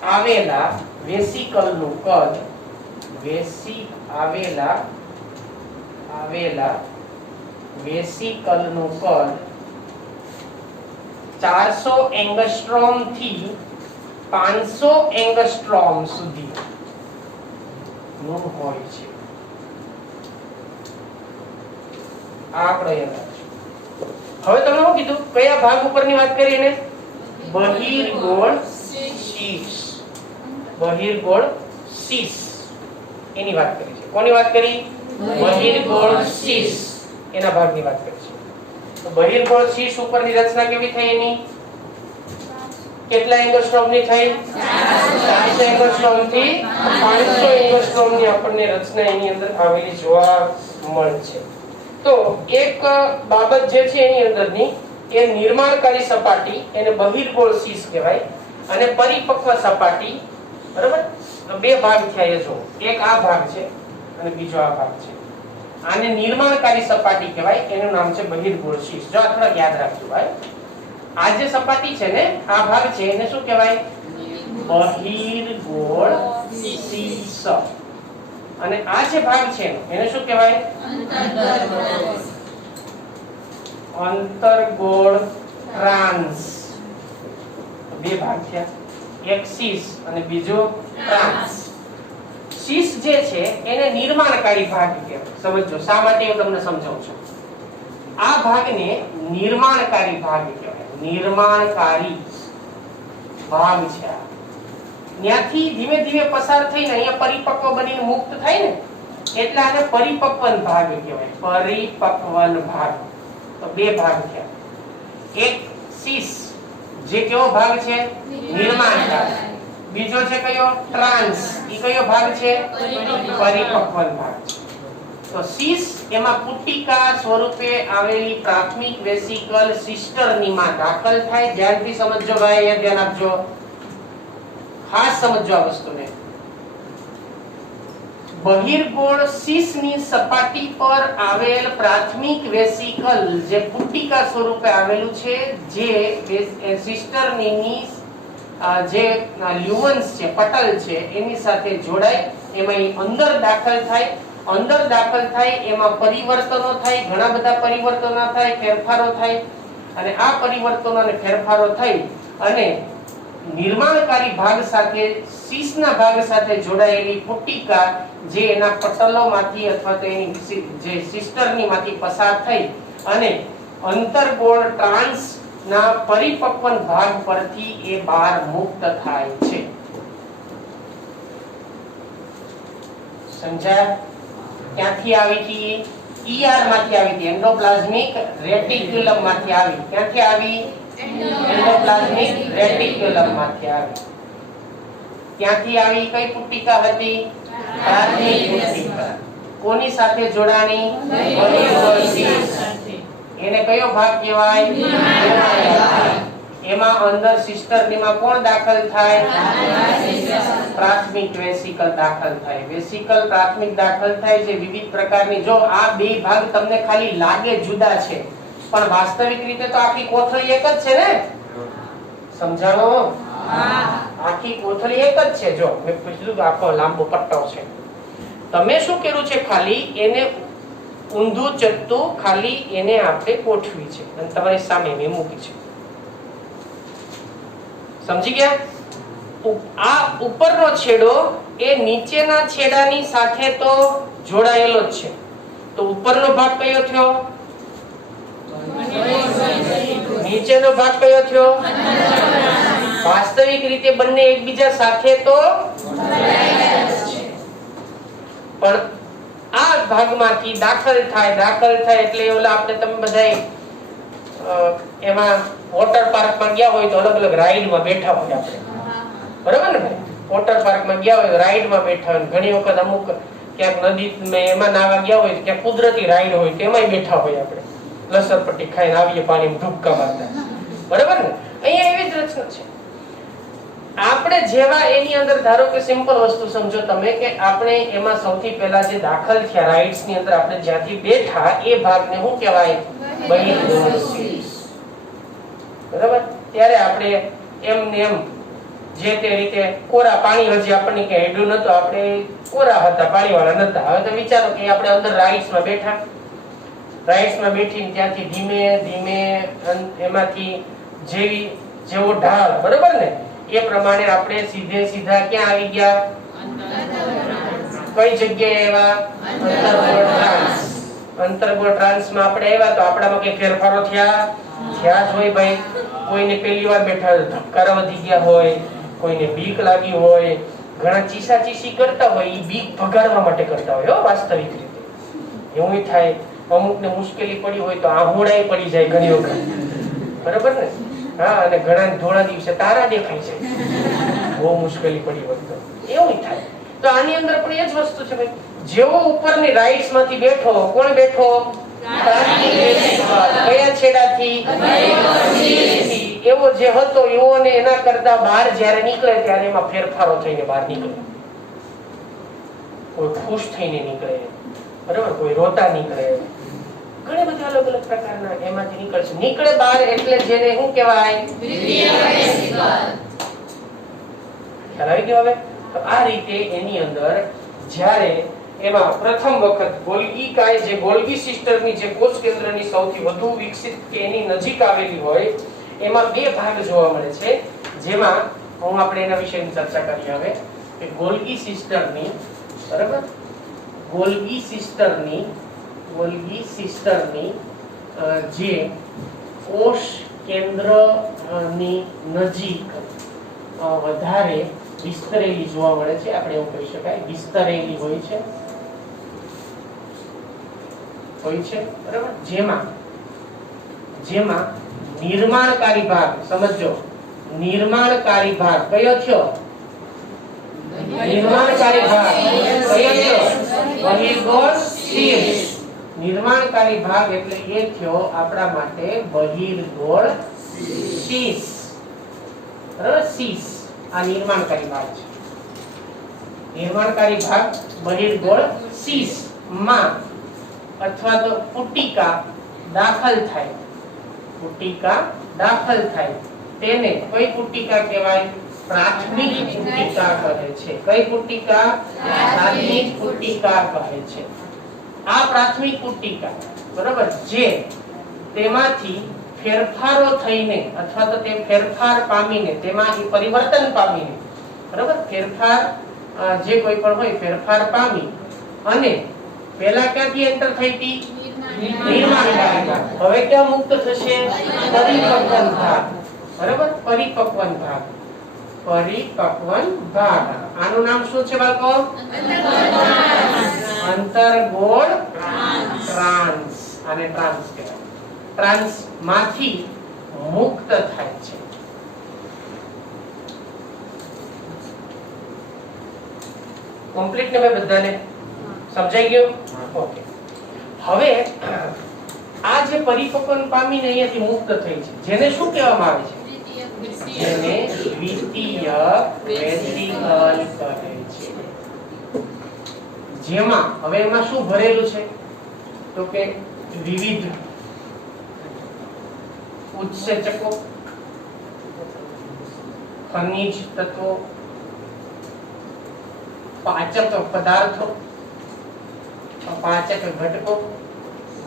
આવેલા વેસિકલ નું કદ, આવેલા વેસિકલ નું કદ 400 એંગસ્ટ્રોમ થી 500 એંગસ્ટ્રોમ સુધી નું હોય છે. આંકડો યાદ રાખજો. હવે તમે શું કીધું, કયા ભાગ ઉપરની વાત કરી એને? બહિર્ગોળ શીશ, બહિર્ગોળ શીશ એની વાત કરી છે. કોની વાત કરી? બહિર્ગોળ શીશ એના ભાગની વાત કરી છે. તો બહિર્ગોળ શીશ ઉપરની રચના કેવી થઈ એની? કેટલા એંગસ્ટ્રોમ ની થઈ? 400 એંગસ્ટ્રોમ થી 500 એંગસ્ટ્રોમ ની આપણને રચના એની અંદર આવેલી જોવા મળે છે. તો એક બાબત જે છે એની અંદરની એ નિર્માણકારી સપાટી, એને બહિર્ગોળ શીશ કહેવાય, અને પરિપક્વ સપાટી, બરાબર, બે ભાગ થયા એ જો, એક આ ભાગ છે અને બીજો આ ભાગ છે. આને નિર્માણકારી સપાટી કહેવાય, એનું નામ છે બહિર્ગોળ શીશ. જો આ થોડા યાદ રાખજો ભાઈ. આ જે સપાટી છે ને, આ ભાગ છે એને શું કહેવાય? બહિર્ગોળ શીશ. અને આ જે ભાગ છે એને શું કહેવાય? અંતર્ગોળ ટ્રાન્સ. બે ભાગ થયા, એક શીશ અને બીજો ટ્રાન્સ. શીશ જે છે એને નિર્માણકારી ભાગ કહેવાય. સમજો શા માટે હું તમને સમજાવું છું. આ ભાગને નિર્માણકારી ભાગ કહેવાય. નિર્માણકારી ભાગ છે. ત્યાંથી ધીમે ધીમે પસાર થઈને અહીંયા પરિપક્વ બનીને મુક્ત થાય ને, એટલે આને પરિપક્વન ભાગ કહેવાય. પરિપક્વન ભાગ. તો બે ભાગ થયા. એક શીશ જે કેવો ભાગ છે? નિર્માણકારી. બીજો છે કયો? ટ્રાન્સ. ઈ કયો ભાગ છે? પરિપક્વન ભાગ. તો શીશ એમાં પુટિકા સ્વરૂપે આવેલી પ્રાથમિક વેસિકલ સિસ્ટર્નીમાં દાખલ થાય. ધ્યાનથી સમજજો ભાઈ, અહીંયા ધ્યાન આપજો, ખાસ સમજજો આ વસ્તુને. બહિર્ગોળ શીશની સપાટી પર આવેલ પ્રાથમિક વેસિકલ જે પુટિકા સ્વરૂપે આવેલું છે, જે સિસ્ટર્નીની જે લ્યુમન્સ છે, પટલ છે, એની સાથે જોડાય, એમાં અંદર દાખલ થાય. અંદર દાખલ થાય એમાં પરિવર્તનો થાય, ઘણા બધા પરિવર્તનો થાય, ફેરફારો થાય, અને આ પરિવર્તનો અને ફેરફારો થઈ અને નિર્માણકારી ભાગ સાથે, શીશના ભાગ સાથે જોડાયેલી પુટિકા જે એના પટલોમાંથી અથવા તો એની જે સિસ્ટર્નીમાંથી પસાર થઈ અને અંતર્ગોળ ટ્રાન્સ ના પરિપક્વન ભાગ પરથી એ બહાર મુક્ત થાય છે. સમજાય? ક્યાંથી આવી હતી? ઈઆર માંથી આવી હતી, એન્ડોપ્લાઝમિક રેટિક્યુલમ માંથી આવી. ક્યાંથી આવી? એન્ડોપ્લાઝમિક રેટિક્યુલમ માંથી આવી. ક્યાંથી આવી? કઈ પુટિકા હતી? પ્રાથમિક પુટિકા. કોની સાથે જોડાણી? બહિર્ગોળ શીશ. એને કયો ભાગ કહેવાય? એમાં અંદર સિસ્ટર્નીમાં કોણ દાખલ થાય? પ્રાથમિક વેસિકલ દાખલ થાય. વેસિકલ પ્રાથમિક દાખલ થાય છે વિવિધ પ્રકારની. જો આ બે ભાગ તમને ખાલી લાગે જુદા છે, પણ વાસ્તવિક રીતે તો આખી કોથળી એક જ છે ને. સમજાણો? આખી કોથળી એક જ છે. જો મેં કીધું આખો લાંબો પટ્ટો છે. તમે શું કર્યું છે? ખાલી એને ઊંધું ચત્તું ખાલી એને આપણે ગોઠવી છે અને તમારી સામે મેં મૂકી છે. સમજી ગયા? આ ઉપરનો છેડો એ નીચેના છેડાની સાથે તો જોડાયેલો જ છે. તો ઉપરનો ભાગ કયો થયો? નીચેનો ભાગ કયો થયો? વાસ્તવિક રીતે બંને એકબીજા સાથે તો પણ આ ભાગમાંથી દાખલ થાય એટલે ઓલા આપણે તમે બધા એમાં વોટર પાર્કમાં ગયા હોય તો અલગ અલગ રાઈડમાં બેઠા હોય આપણે, બરાબર ને ભાઈ? વોટર પાર્કમાં ગયા હોય રાઈડમાં બેઠા હોય, ઘણી વખત અમુક ક્યાંક નદી એમાં નાવા ગયા હોય, ક્યાંક કુદરતી રાઈડ હોય તેમાંય બેઠા હોય આપણે, લસરપટ્ટી ખાઈને આવીએ પાણીમાં ડૂબકા મારતા, બરાબર ને? અહીંયા એવી જ રચના છે. આપણે જેવા એની અંદર ધારો કે સિમ્પલ વસ્તુ સમજો તમે કે આપણે એમાં સૌથી પહેલા જે દાખલ થયા રાઇટ્સ ની અંદર આપણે જ્યાંથી બેઠા એ ભાગને શું કહેવાય? બહિર્ગોળ શીર્ષ. બરાબર? ત્યારે આપણે એમ ને એમ જે તે રીતે કોરા પાણી હજી આપણને કે હેડું નતું, આપણે કોરા હતા, પાણીવાળા નતા. હવે તો વિચારો કે આપણે અંદર રાઇટ્સમાં બેઠા, રાઇટ્સમાં બેઠીને ત્યાંથી ધીમે ધીમે એમાંથી જેવો ઢાળ, બરોબર ને, એ પ્રમાણે આપણે સીધે સીધા ક્યાં આવી ગયા? કઈ જગ્યાએ એવા? અંતર્ગોળ ટ્રાન્સ. અંતર્ગોળ ટ્રાન્સમાં આપણે આવ્યા તો આપણામાં કઈ ફેરફારો થયા જ હોય ભાઈ. કોઈને પહેલી વાર બેઠા ધબકારા વધી ગયા હોય, કોઈને બીક લાગી હોય, ઘણા ચીસા ચીસી કરતા હોય, એ બીક ભગાડવા માટે કરતા હોય હો, વાસ્તવિક રીતે એવું થાય. અમુકને મુશ્કેલી પડી હોય તો આહુડાએ પડી જાય ઘણી વખત, બરાબર ને? હા, અને ઘણા ધોળા દિવસે તારા દેખાય છે, બહુ મુશ્કેલી પડી હોય તો એવું થાય. તો આની અંદર પણ એ જ વસ્તુ છે ભાઈ. જેવો ઉપરની રાઇટ્સ માંથી બેઠો, કોણ બેઠો? કયા છેડાથી? એવો જે હતો એવો ને એના કરતા બહાર જ્યારે નીકળે ત્યારે એમાં ફેરફારો થઈને બહાર નીકળે. કોઈ ખુશ થઈને નીકળે, બરાબર, કોઈ રોતા નીકળે, ઘણી બધી અલગ અલગ પ્રકારના એમાંથી નીકળશે. નીકળે બહાર એટલે જેને શું કહેવાય? ખ્યાલ આવી ગયો હવે? તો આ રીતે એની અંદર જ્યારે એમાં પ્રથમ વખત ગોલ્ગી કાય, જે ગોલ્ગી સિસ્ટમની જે કોષ કેન્દ્રની સૌથી વધુ વિકસિત કે એની નજીક આવેલી હોય, એમાં બે ભાગ જોવા મળે છે. જેમાં હું આપણે એના વિશેની ચર્ચા કરીએ હવે કે ગોલ્ગી સિસ્ટમની, બરાબર, ગોલ્ગી સિસ્ટમની જે કોષ કેન્દ્રની નજીક વધારે વિસ્તરેલી જોવા મળે છે. આપણે એવું કહી શકાય વિસ્તરેલી હોય છે, બરાબર. જેમાં નિર્માણકારી ભાગ, સમજો, નિર્માણકારી ભાગ કયો થયો? નિર્માણકારી ભાગ કયો થયો? બહિર્ગોળ શીર્ષ. નિર્માણકારી ભાગ એટલે એ થયો આપણા માટે બહિર્ગોળ શીર્ષ, બરાબર. શીર્ષ આ નિર્માણકારી ભાગ છે. નિર્માણકારી ભાગ બહિર્ગોળ શીર્ષ માં અથવા તો પુટિકા દાખલ થાય, તેને કઈ પુટિકા કહેવાય? પ્રાથમિક પુટિકા કહે છે. કઈ પુટિકા? પ્રાથમિક પુટિકા કહે છે. આ પ્રાથમિક પુટિકા, બરાબર, જે તેમાંથી ફેરફારો થઈને અથવા તો તે ફેરફાર પામીને, તેમાં પરિવર્તન પામીને, બરાબર, ફેરફાર જે કોઈ પણ હોય ફેરફાર પામી અને પહેલા ક્યાંથી એન્ટર થઈ હતી? નિર્માણકારી ભાગ. હવે ક્યાં મુક્ત થશે? પરિપક્વન ભાગ, બરાબર. પરિપક્વન ભાગ. આનું નામ શું છે બાળકો? અંતર્ગોળ ટ્રાન્સ. આને ટ્રાન્સ કહેવાય. ટ્રાન્સ માંથી મુક્ત થાય છે. કમ્પ્લીટ ને ભાઈ બધાને સમજાઈ ગયું? ઓકે. હવે આ જે પરિપક્વન પામીને અહીંયાથી મુક્ત થઈ છે, જેને શું કહેવામાં આવે છે? જેને દ્વિતીય વેસિકલ કહે છે. જેમાં હવે એમાં શું ભરેલું છે? તો કે વિવિધ ઉત્સેચકો, ખનિજ તત્વો, પાચક પદાર્થો, પાચક ઘટકો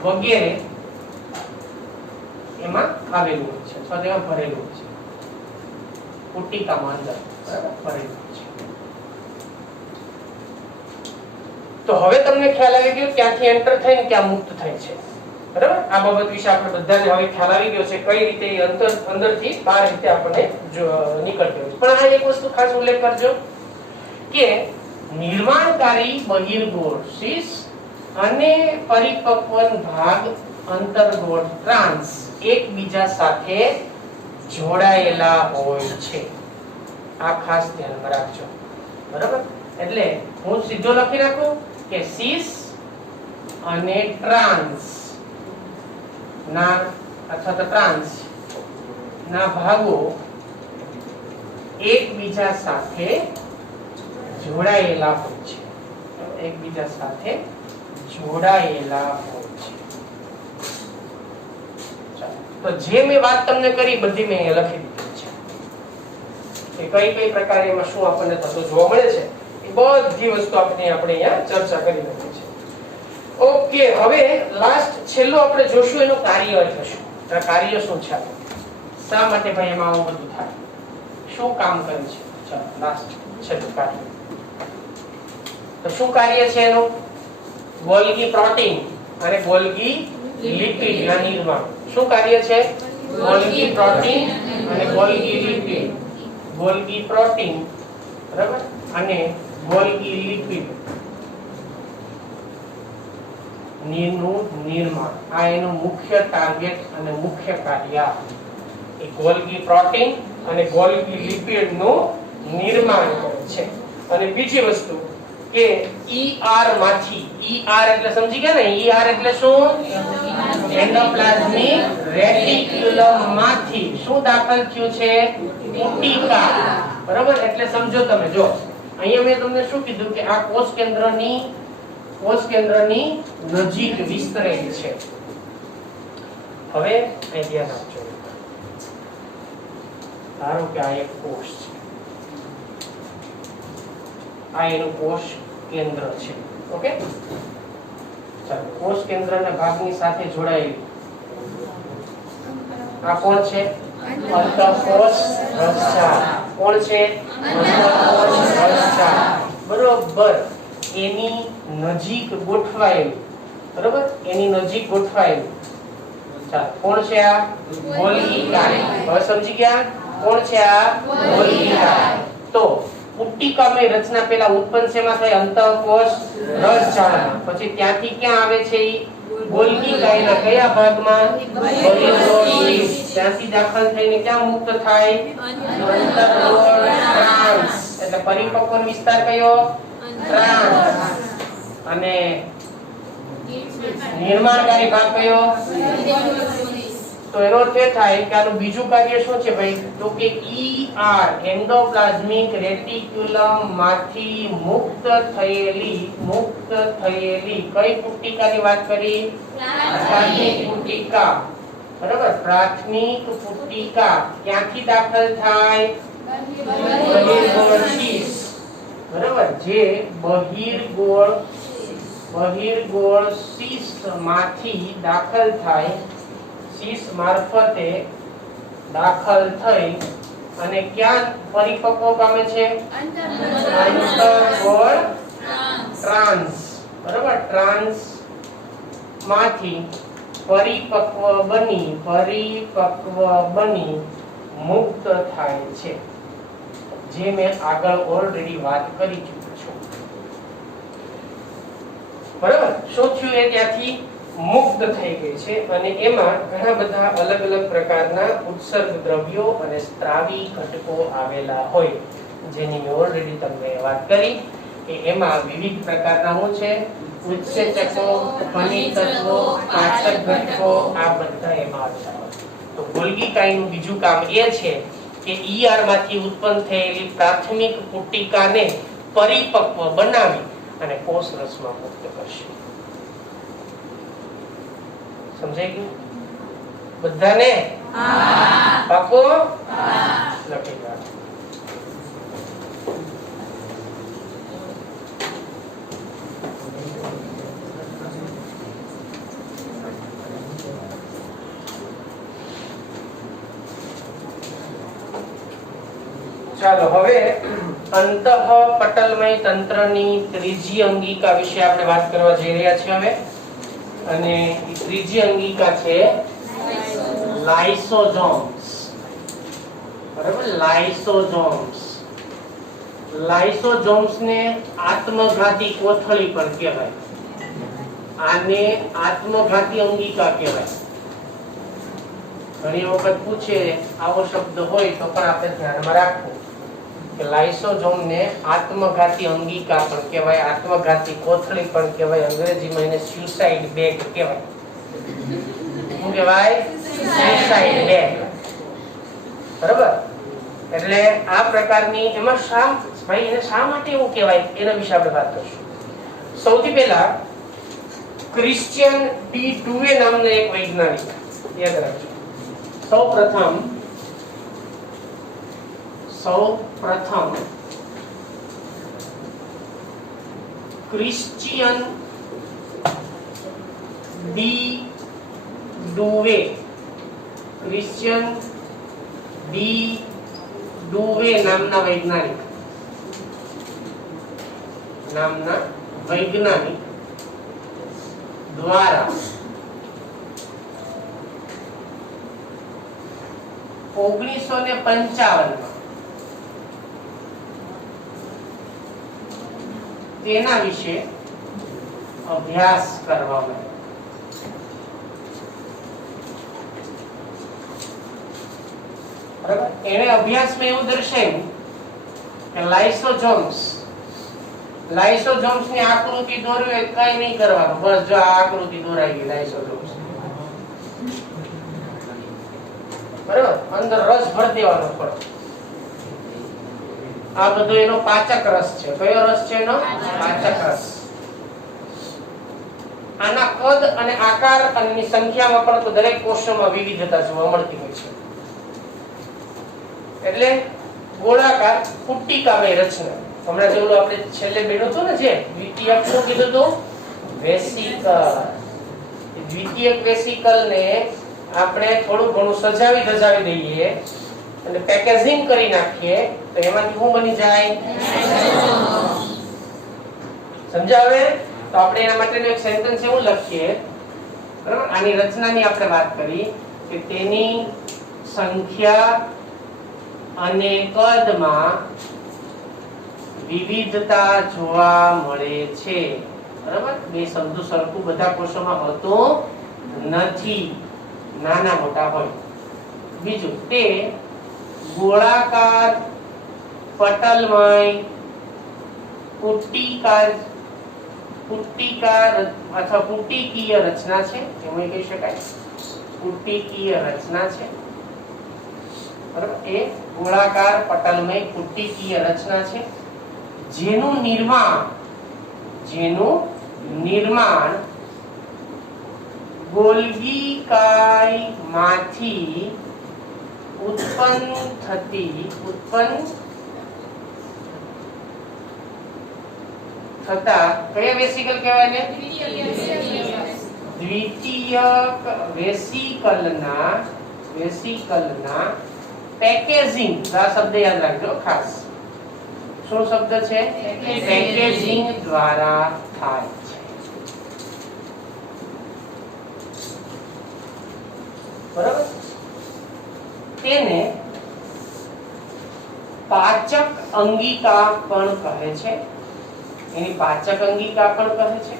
વગેરે એમાં આવેલું હોય છે અથવા તેમાં ભરેલું હોય છે. પુટિકામાં અંદર, બરાબર, ભરેલું હોય છે. તો હવે તમને ખ્યાલ આવી ગયો ક્યાંથી એન્ટર થઈને ક્યાં મુક્ત થાય છે, બરાબર. આ બાબત વિશે આપણે બધાને હવે ખ્યાલ આવી ગયો છે કઈ રીતે અંદરથી બહાર રીતે આપણને નીકળતી હોય છે. પણ આ એક વસ્તુ ખાસ ઉલ્લેખ કરજો કે નિર્માણકારી બહિર્ગોળ શીર્ષ અને પરિપક્વન ભાગ અંતર્ગોળ ટ્રાન્સ એકબીજા સાથે જોડાયેલા હોય છે. આ ખાસ ધ્યાનમાં રાખજો, બરાબર. એટલે હું સીધો લખી રાખું કે શીર્ષ અને ટ્રાન્સ ના અથવા તો ટ્રાન્સ ના ભાગો એકબીજા સાથે જોડાયેલા હોય છે, એકબીજા સાથે જોડાયેલા હોય છે. તો જે મેં વાત તમને કરી બધી મેં અહીંયા લખી દીધી છે કે કઈ કઈ પ્રકારે એમાં શું આપણને થતું જોવા મળે છે, એ બધી વસ્તુ આપણે અહીંયા ચર્ચા કરી લીધી છે. ઓકે, હવે લાસ્ટ છેલ્લો આપણે જોશું એનું કાર્ય એટલે શું. કાર્ય શું છે, શા માટે ભાઈ એમાં આવું બધું થાય, શું કામ કરે છે. ચાલો લાસ્ટ છેલ્લું કાર્ય. તો શું કાર્ય છે એનું? ગોલ્ગી પ્રોટીન અને ગોલ્ગી લિપિડ ના નિર્માણ. શું કાર્ય છે? ગોલ્ગી પ્રોટીન અને ગોલ્ગી લિપિડ. ગોલ્ગી પ્રોટીન બરાબર અને ગોલ્ગી લિપિડ નું નિર્માણ. આ એનું મુખ્ય ટાર્ગેટ અને મુખ્ય કાર્ય. એ ગોલ્ગી પ્રોટીન અને ગોલ્ગી લિપિડ નું નિર્માણ કરે છે. અને બીજી વસ્તુ કે ER માંથી, ER એટલે સમજી ગયા ને, ER એટલે શું? એન્ડોપ્લાઝમિક રેટિક્યુલમ માંથી શું દાખલ થયું છે? પુટિકા. બરાબર, એટલે સમજો તમે. જો અહીંયા મેં તમને શું કીધું કે આ કોષ કેન્દ્રની નજીક વિસ્તરેલી છે. હવે અહીં ધ્યાન આપજો. ધારો કે આ એક કોષ છે, આ એનું કોષ કેન્દ્ર છે. ઓકે, ચાલો કોષ કેન્દ્રના ભાગની સાથે જોડાયેલી આ કોણ છે? અંતઃકોષ રસજાળ. કોણ છે? અંતઃકોષ રસજાળ. બરોબર એની નજીક ગોઠવાયેલું. બરોબર, એની નજીક ગોઠવાયેલું. ચાલો કોણ છે આ? ગોલ્ગી કાય. હવે સમજી ગયા કોણ છે આ? ગોલ્ગી કાય. તો પુટિકામય રચના પેલા ઉત્પન્ન શેમાં થાય? અંતઃકોષ રસજાળમાં. પછી ત્યાંથી ક્યાં આવે છે? ગોલ્ગી કાયના કયા ભાગમાં? બહિર્ગોળ. ત્યાંથી દાખલ થઈને ક્યાં મુક્ત થાય? અંતર્ગોળ ટ્રાન્સ. એટલે પરિપક્વ વિસ્તાર કયો? ટ્રાન્સ. અને નિર્માણકારી ભાગ કયો? તો એનો અર્થ એ થાય કે આનું બીજું કાર્ય શું છે ભાઈ? તો કે ER એન્ડોપ્લાઝમિક રેટિક્યુલમ માંથી મુક્ત થયેલી કઈ પુટિકાની વાત કરી? પ્રાથમિક પુટિકા. બરાબર, પ્રાથમિક પુટિકા ક્યાંથી દાખલ થાય? બહિર્ગોળ શીશ. બરાબર, જે બહિર્ગોળ શીશ માંથી દાખલ થાય, શીશ મારફતે દાખલ થઈ અને ક્યાં પરિપક્વ પામે છે? અંતર્ગોળ ટ્રાન્સ. બરાબર, ટ્રાન્સ માંથી પરિપક્વ બની મુક્ત થાય છે, જે મેં આગળ ઓલરેડી વાત કરી ચૂક્યો છું. બરાબર, શું થયું? એ ત્યાંથી મુક્ત થઈ ગઈ છે અને એમાં ઘણા બધા અલગ અલગ પ્રકારના ઉત્સર્ગ દ્રવ્યો અને સ્ત્રાવી ઘટકો આવેલા હોય, જેની મેં ઓલરેડી તમને વાત કરી કે એમાં વિવિધ પ્રકારના શું છે? ઉત્સેચકો, ખનિજ તત્વો, પાચક ઘટકો, આ બધા એમાં આવેલા હોય. તો ગોલ્ગી કાયનું બીજું કામ એ છે કે ER માંથી ઉત્પન્ન થયેલી પ્રાથમિક પુટિકાને પરિપક્વ બનાવી અને કોષ રસમાં મુક્ત કરશે. સમજાઈ ગયું બધાને? હા. પાકો? હા. લખી લો. ચાલો હવે અંતઃપટલમય તંત્રની ત્રીજી અંગિકા વિશે આપણે વાત કરવા જઈ રહ્યા છીએ હવે. અને ત્રીજી અંગિકા છે લાઇસોસોમ્સ. બરાબર, લાઇસોસોમ્સ. લાઇસોસોમ્સ ને આત્મઘાતી કોથળી પણ કહેવાય. આને આત્મઘાતી અંગિકા કહેવાય. ઘણી વખત પૂછે આવો શબ્દ હોય તો પણ આપણે ધ્યાનમાં રાખવું કે લાઇસોસોમ ને આત્મઘાતી અંગિકા પણ કહેવાય, આત્મઘાતી કોથળી પણ કહેવાય. અંગ્રેજીમાં એને સ્યુસાઇડ બેગ કહેવાય. શું કહેવાય? Suicide bag. બરાબર, એટલે આ પ્રકારની એમાં ભાઈ એને શા માટે એવું કહેવાય એના વિશે આપણે વાત કરીશું. સૌથી પહેલા ક્રિશ્ચિયન ડી ડુવે નામના એક વૈજ્ઞાનિક, યાદ રાખજો, સૌપ્રથમ ક્રિશ્ચિયન ડી ડુવે નામના વૈજ્ઞાનિક દ્વારા 1955 તેના વિશે અભ્યાસ કરવામાં બરાબર. એને અભ્યાસમાં એવું દર્શાવ્યું કે લાઇસોઝોમ્સ ની આકૃતિ દોરવી હોય કઈ નહીં કરવાનું, બસ જો આ આકૃતિ દોરાઈ ગઈ લાઇસોઝોમ્સ, બરાબર. અંદર રસ ભરી દેવાનો પડે. આ બધો એનો પાચક રસ છે. કયો રસ છે એનો? પાચક રસ. આના કદ અને આકાર અને સંખ્યામાં પણ તો દરેક કોષોમાં વિવિધતા જોવા મળતી હોય છે. એટલે ગોળાકાર પુટ્ટિકામય રચના. હમણાં જેવું આપણે છેલ્લે બેઠું હતું ને, જે દ્વિતીયક શું કીધું હતું? વેસિકલ. દ્વિતીયક વેસિકલ ને આપણે થોડું ઘણું સજાવી ધજાવી દઈએ અને પેકેજિંગ કરી નાખીએ તો એમાંથી શું બની જાય? સમજાવે? તો આપણે એના માટેનું એક સેન્ટેન્સ એવું લખીએ, બરાબર. આની રચનાની આપણે વાત કરી કે તેની સંખ્યા અને કદમાં વિવિધતા જોવા મળે છે, બરાબર. બે શબ્દો સરખું બધા કોષોમાં હોતું નથી, નાના મોટા હોય. બીજું, તે ગોળાકાર પટલમય પુટ્ટિકાર અથવા પુટ્ટિકીય રચના છે, એમ કહી શકાય. પુટ્ટિકીય રચના છે, બરાબર. એ ગોળાકાર પટલમય પુટ્ટિકીય રચના છે જેનું નિર્માણ ગોલ્ગી કાયમાંથી ઉત્પન્ન થતા કયા વેસિકલ કહેવાય ને? દ્વિતીયક વેસિકલના પેકેજિંગ. આ શબ્દ યાદ રાખજો ખાસ. શું શબ્દ છે? પેકેજિંગ દ્વારા થાય છે, બરાબર. તેને પાચક અંગિકા પણ કહે છે. એની પાચક અંગિકા પણ કહે છે.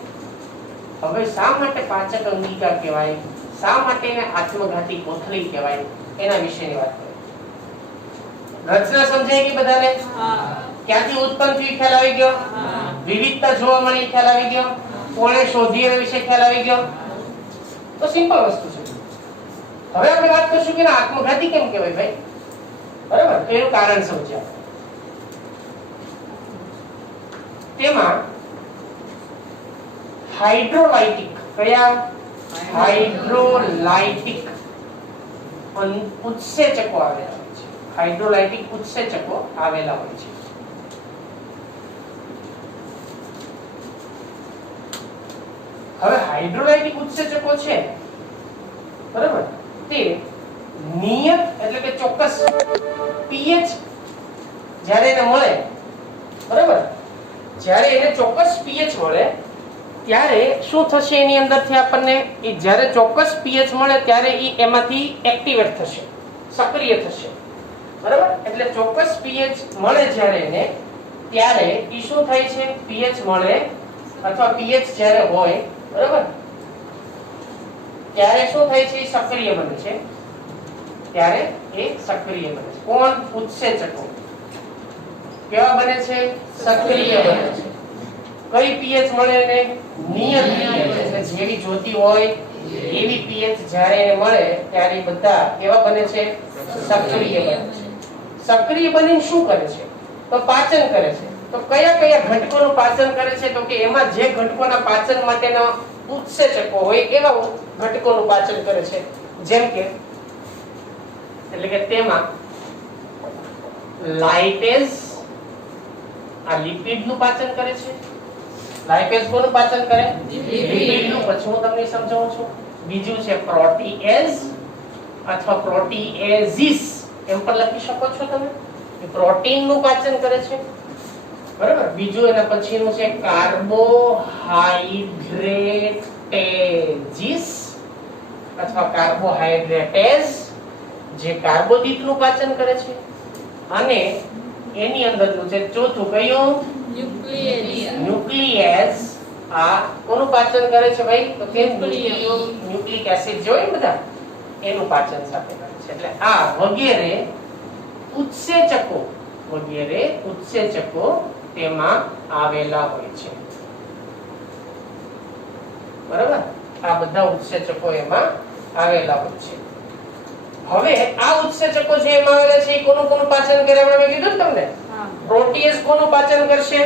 હવે શા માટે પાચક અંગિકા કહેવાય, શા માટે એને આત્મઘાતી કોથળી કહેવાય, એના વિશેની વાત કરીએ. રચના સમજાય કે બધાને? ક્યાંથી ઉત્પન્ન થયું ખ્યાલ આવી ગયો? વિવિધતા જોવા મળી ખ્યાલ આવી ગયો? કોણે શોધી એના વિશે ખ્યાલ આવી ગયો? તો સિમ્પલ વસ્તુ છે. હવે આપણે વાત કરીશું કે આત્મઘાતી કેમ કહેવાય ભાઈ, બરાબર. તો એનું કારણ સમજ્યા. તેમાં હાઇડ્રોલાઇટિક ઉત્સેચકો આવેલા હોય છે. હાઇડ્રોલાઇટિક ઉત્સેચકો આવેલા હોય છે. હવે હાઇડ્રોલાઇટિક ઉત્સેચકો છે, બરાબર, તે નિયત એટલે કે ચોક્કસ pH જ્યારે એને મળે, બરાબર, જ્યારે એને ચોક્કસ pH મળે ત્યારે શું થશે? એની અંદરથી આપણને જ્યારે ચોક્કસ pH મળે ત્યારે એમાંથી એક્ટિવેટ થશે, સક્રિય થશે, બરાબર. એટલે ચોક્કસ pH મળે જ્યારે એને, ત્યારે એ શું થાય છે? pH મળે અથવા pH જ્યારે હોય, બરાબર, ત્યારે શું થાય છે? સક્રિય બને છે. ત્યારે એ સક્રિય બને છે. કોણ? ઉત્સેચકો. કેવા બને છે? સક્રિય બને છે. કઈ pH મળે ને? નિયત pH. એટલે જેવી જોતી હોય એવી pH જ્યારે એને મળે ત્યારે બધા કેવા બને છે? સક્રિય બને છે. સક્રિય બનીને શું કરે છે? તો પાચન કરે છે. તો કયા કયા ઘટકોનું પાચન કરે છે? તો કે એમાં જે ઘટકોના પાચન માટેના ઉત્સેચકો હોય એવા ઘટકોનું પાચન કરે છે. જેમ કે એટલે કે તેમાં લાઇપેઝ આ લિપિડનું પાચન કરે છે. લાઇપેઝ કોનું પાચન કરે? લિપિડનું. પછી હું તમને સમજાવું છું. બીજું છે પ્રોટીએઝ અથવા પ્રોટીએઝિસ, એમ પણ લખી શકો છો તમે. એ પ્રોટીનનું પાચન કરે છે, બરાબર. બીજું એના પછીનું છે કાર્બોહાઈડ્રેટેઝિસ અથવા કાર્બોહાઈડ્રેટેઝ, જે કાર્બોદિતનું પાચન કરે છે. અને એની અંદરનું છે ચોથું કયું? ન્યુક્લિયસ. આ કોનું પાચન કરે છે ભાઈ? તો કે ન્યુક્લિક એસિડ જોઈ બધા એનું પાચન સાથે કરે છે. એટલે આ વગેરે ઉત્સેચકો તેમાં આવેલા હોય છે, બરાબર. આ બધા ઉત્સેચકો એમાં આવેલા હોય છે. હવે આ ઉત્સેચકો જે એમાં આવેલા છે એ કોનું પાચન કરે? આપણે કીધું તમને પ્રોટીએઝ કોનું પાચન કરશે?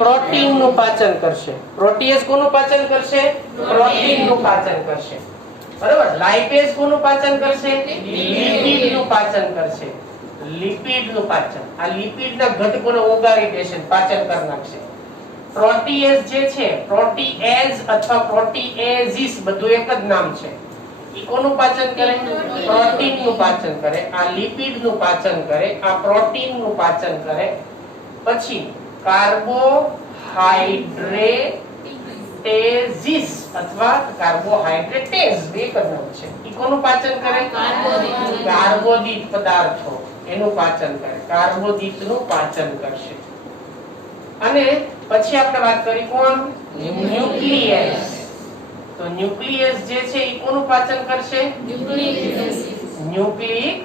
પ્રોટીનનું પાચન કરશે. પ્રોટીએઝ કોનું પાચન કરશે? પ્રોટીનનું પાચન કરશે, બરાબર. લાઇપેઝ કોનું પાચન કરશે? લિપિડનું પાચન કરશે. લિપિડનું પાચન, આ લિપિડના ઘટકોને ઓગાળી દેશે, પાચન કરી નાખશે. પ્રોટીએઝ જે છે, પ્રોટીએઝ અથવા પ્રોટીએઝિસ બધું એક જ નામ છે. ઈ કોનું પાચન કરે? પ્રોટીનનું પાચન કરે. આ લિપિડનું પાચન કરે. આ પ્રોટીનનું પાચન કરે. પછી કાર્બોહાઈડ્રેટેઝિસ અથવા કાર્બોહાઈડ્રેટેઝ એક જ નામ છે. ઈ કોનું પાચન કરે? કાર્બોદિત પદાર્થો એનું પાચન કરે. કાર્બોદિતનું પાચન કરશે. અને પછી આપણે વાત કરી કોણ? ન્યુક્લિયસ. તો ન્યુક્લિયસ જે છે એ કોનું પાચન કરશે? ન્યુક્લિક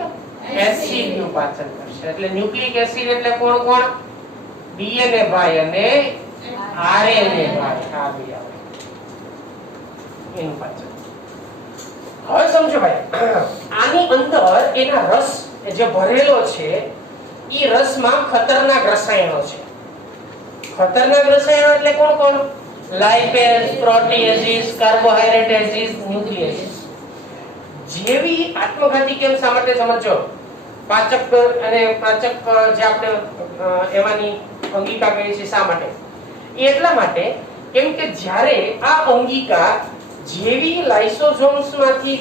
એસિડ નું પાચન કરશે. એટલે ન્યુક્લિક એસિડ એટલે કોણ? ડીએનએ ભાઈ અને આરએનએ ભાઈ, આ બે આવે એનું પાચન. હવે સમજો ભાઈ, આની અંદર એના રસ જે ભરેલો છે એ રસમાં ખતરનાક રસાયણો છે. ખતરનાક રસાયણો એટલે કોણ? Lipase, પ્રોટીએઝિસ, કાર્બોહાઈડ્રેટેઝિસ, nucleus. જેવી આત્મઘાતી કેમ શા માટે સમજો? પાચક અને પાચક જે આપણે એમાંની અંગિકા કહીએ છીએ, શા માટે? એટલા માટે કેમ કે જ્યારે આ અંગિકા જેવી લાઇસોસોમ્સ માંથી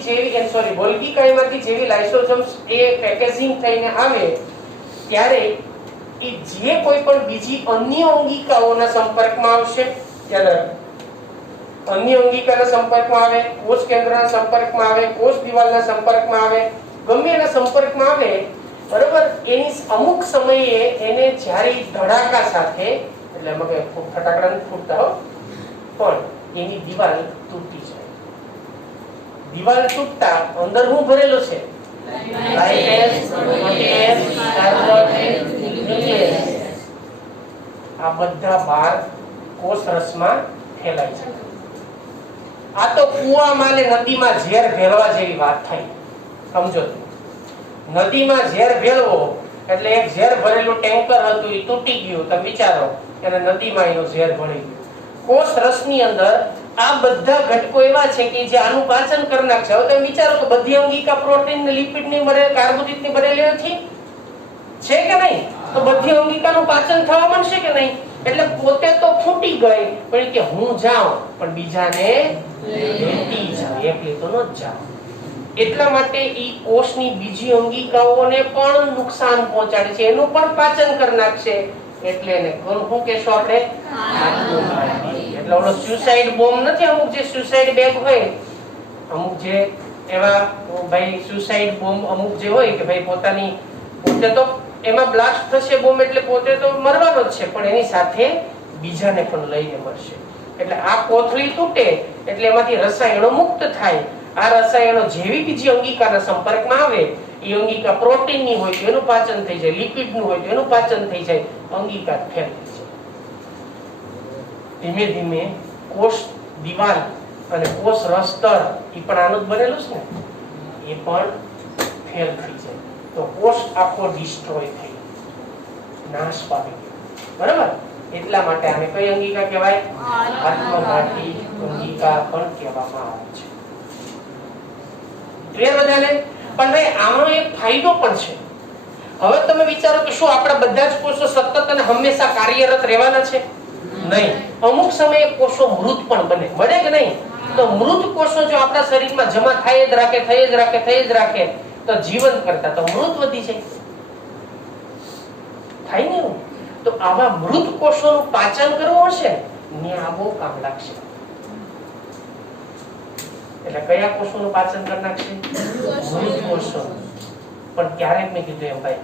ગોલ્ગી કાયમાંથી જેવી લાઇસોસોમ્સ એ પેકેજિંગ થઈને આવે ત્યારે એ જે કોઈ પણ બીજી અન્ય અંગિકાઓના સંપર્કમાં આવશે, ત્યારે અન્ય અંગિકાના સંપર્કમાં આવે, કોષ કેન્દ્રના સંપર્કમાં આવે, કોષ દિવાલના સંપર્કમાં આવે, ગમે એના સંપર્કમાં આવે, બરોબર. એની અમુક સમયે એને જ્યારે ધડાકા સાથે, એટલે એમાં કે ફટાકડા નથી ફૂટતા હો, પણ એની દિવાલ તૂટી જાય. દિવાલ તૂટતા અંદર શું ભરેલો છે? Lipase, પ્રોટીએઝ, carbohydrate, nucleus. આ બધા બહાર કોષ રસમાં ફેલાય છે. આ તો કુવામાં ને નદીમાં ઝેર ભેળવા જેવી વાત થઈ. સમજો, નદીમાં ઝેર ભેળવો એટલે એક ઝેર ભરેલું ટેન્કર હતું એ તૂટી ગયું. તમે વિચારો, એને નદીમાં એનું ઝેર ભળી ગયું. કોષ રસની અંદર આ બધા ઘટકો એવા છે કે જે આનું પાચન કરી નાખશે. હવે તમે વિચારો કે બધી અંગિકા પ્રોટીન ને લિપિડ ની બનેલી, કાર્બોદિત ની બનેલી છે કે નહીં? તો બધી અંગિકાનું પાચન થવા માંડશે કે નહીં? એટલે પોતે તો ફૂટી ગઈ, પણ કે હું જાઉં પણ બીજાને લેતી જાઉં, એકલી તો ન જાઉં. એટલા માટે ઈ કોષની બીજી અંગિકાઓને પણ નુકસાન પહોંચાડે છે, એનું પણ પાચન કરી નાખશે. એટલે એને શું કહેશો આપણે? એટલે ઓલો સુસાઇડ બોમ્બ નથી, અમુક જે સુસાઇડ બેગ હોય, અમુક જે એવા ભાઈ સુસાઇડ બોમ્બ અમુક જે હોય કે ભાઈ પોતાની પોતે તો એમાં બ્લાસ્ટ થશે બોમ્બ એટલે પોતે તો મરવાનો જ છે, પણ એની સાથે બીજાને પણ લઈને મરશે. એટલે આ કોથળી તૂટે એટલે એમાંથી રસાયણો મુક્ત થાય. આ રસાયણો જેવી બીજી અંગિકાના સંપર્કમાં આવે, એ અંગિકા પ્રોટીનની હોય તો એનું પાચન થઈ જાય, લિપિડનું હોય તો એનું પાચન થઈ જાય, અંગિકા ફેલ થઈ જાય. ધીમે ધીમે કોષ દિવાલ અને કોષ રસ્તર એ પણ આનું જ બનેલું છે ને, એ પણ ફેલ થઈ જાય. તો કોષ આખો ડિસ્ટ્રોય થઈ નાશ પામી ગયો બરાબર એટલા માટે આને કઈ અંગિકા કહેવાય આત્મઘાતી અંગિકા પણ કહેવામાં આવે છે ક્લિયર બધાને પણ ભાઈ આનો એક ફાયદો પણ છે હવે તમે વિચારો કે શું આપણા બધા જ કોષો સતત અને હંમેશા કાર્યરત રહેવાના છે નહીં અમુક સમયે કોષો મૃત પણ બને મળે કે નહીં તો મૃત કોષો જો આપણા શરીરમાં જમા થાય જ રાખે તો જીવન કરતા તો મૃત વધી જાય થાય ને એવું તો આવા મૃત કોષોનું પાચન કરવું હશે ને આ બહુ કામ લાગશે એટલે કયા કોષોનું પાચન કરી નાખશે મૃત કોષો પણ ક્યારેક મેં કીધું એમ ભાઈ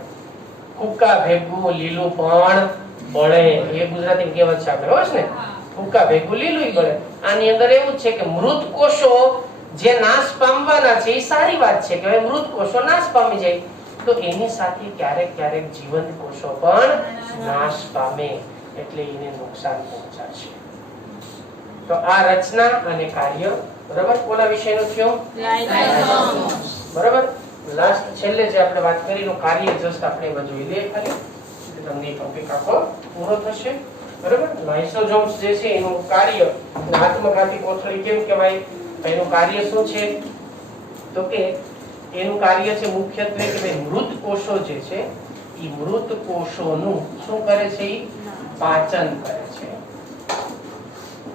ફૂકા ભેગું લીલું પણ બળે એ ગુજરાતી કહેવત છે આપણે હોય ને ફૂકા ભેગું લીલું બળે આની અંદર એવું છે કે મૃત કોષો જે નાશ પામવાના છે એ સારી વાત છે કે મૃત કોષો નાશ પામી જાય તો એની સાથે ક્યારેક જીવંત કોષો પણ નાશ પામે એટલે એને નુકસાન પહોંચાડશે તો આ રચના અને કાર્ય બરાબર કોના વિષયનો થયો બરાબર લાસ્ટ છેલ્લે જે આપણે વાત કરી નું કાર્ય જસ્ટ આપણે એમાં જોઈ લઈએ ખાલી તમને ટોપિક આખો પૂરો થશે બરાબર લાઇસોસોમ્સ જે છે એનું કાર્ય આત્મઘાતી કોથળી કેમ કહેવાય એનું કાર્ય શું છે તો કે એનું કાર્ય છે મુખ્યત્વે કે ભાઈ મૃત કોષો જે છે એ મૃત કોષોનું શું કરે છે એ પાચન કરે છે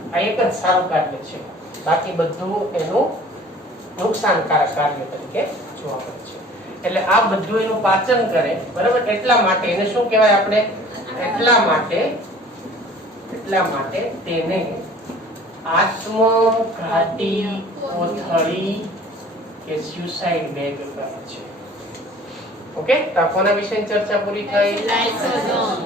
આ એક જ સારું કાર્ય છે બાકી બધું એનું નુકસાનકારક કાર્ય તરીકે જોવા મળે છે એટલે આ બધું એનું પાચન કરે બરાબર એટલા માટે એને શું કહેવાય આપણે એટલા માટે તેને આત્મઘાતી કોથળી કે સ્યુસાઇડ બેગ કહે છે ઓકે તો કોના વિશે ચર્ચા પૂરી થઈ લાઇસોસોમ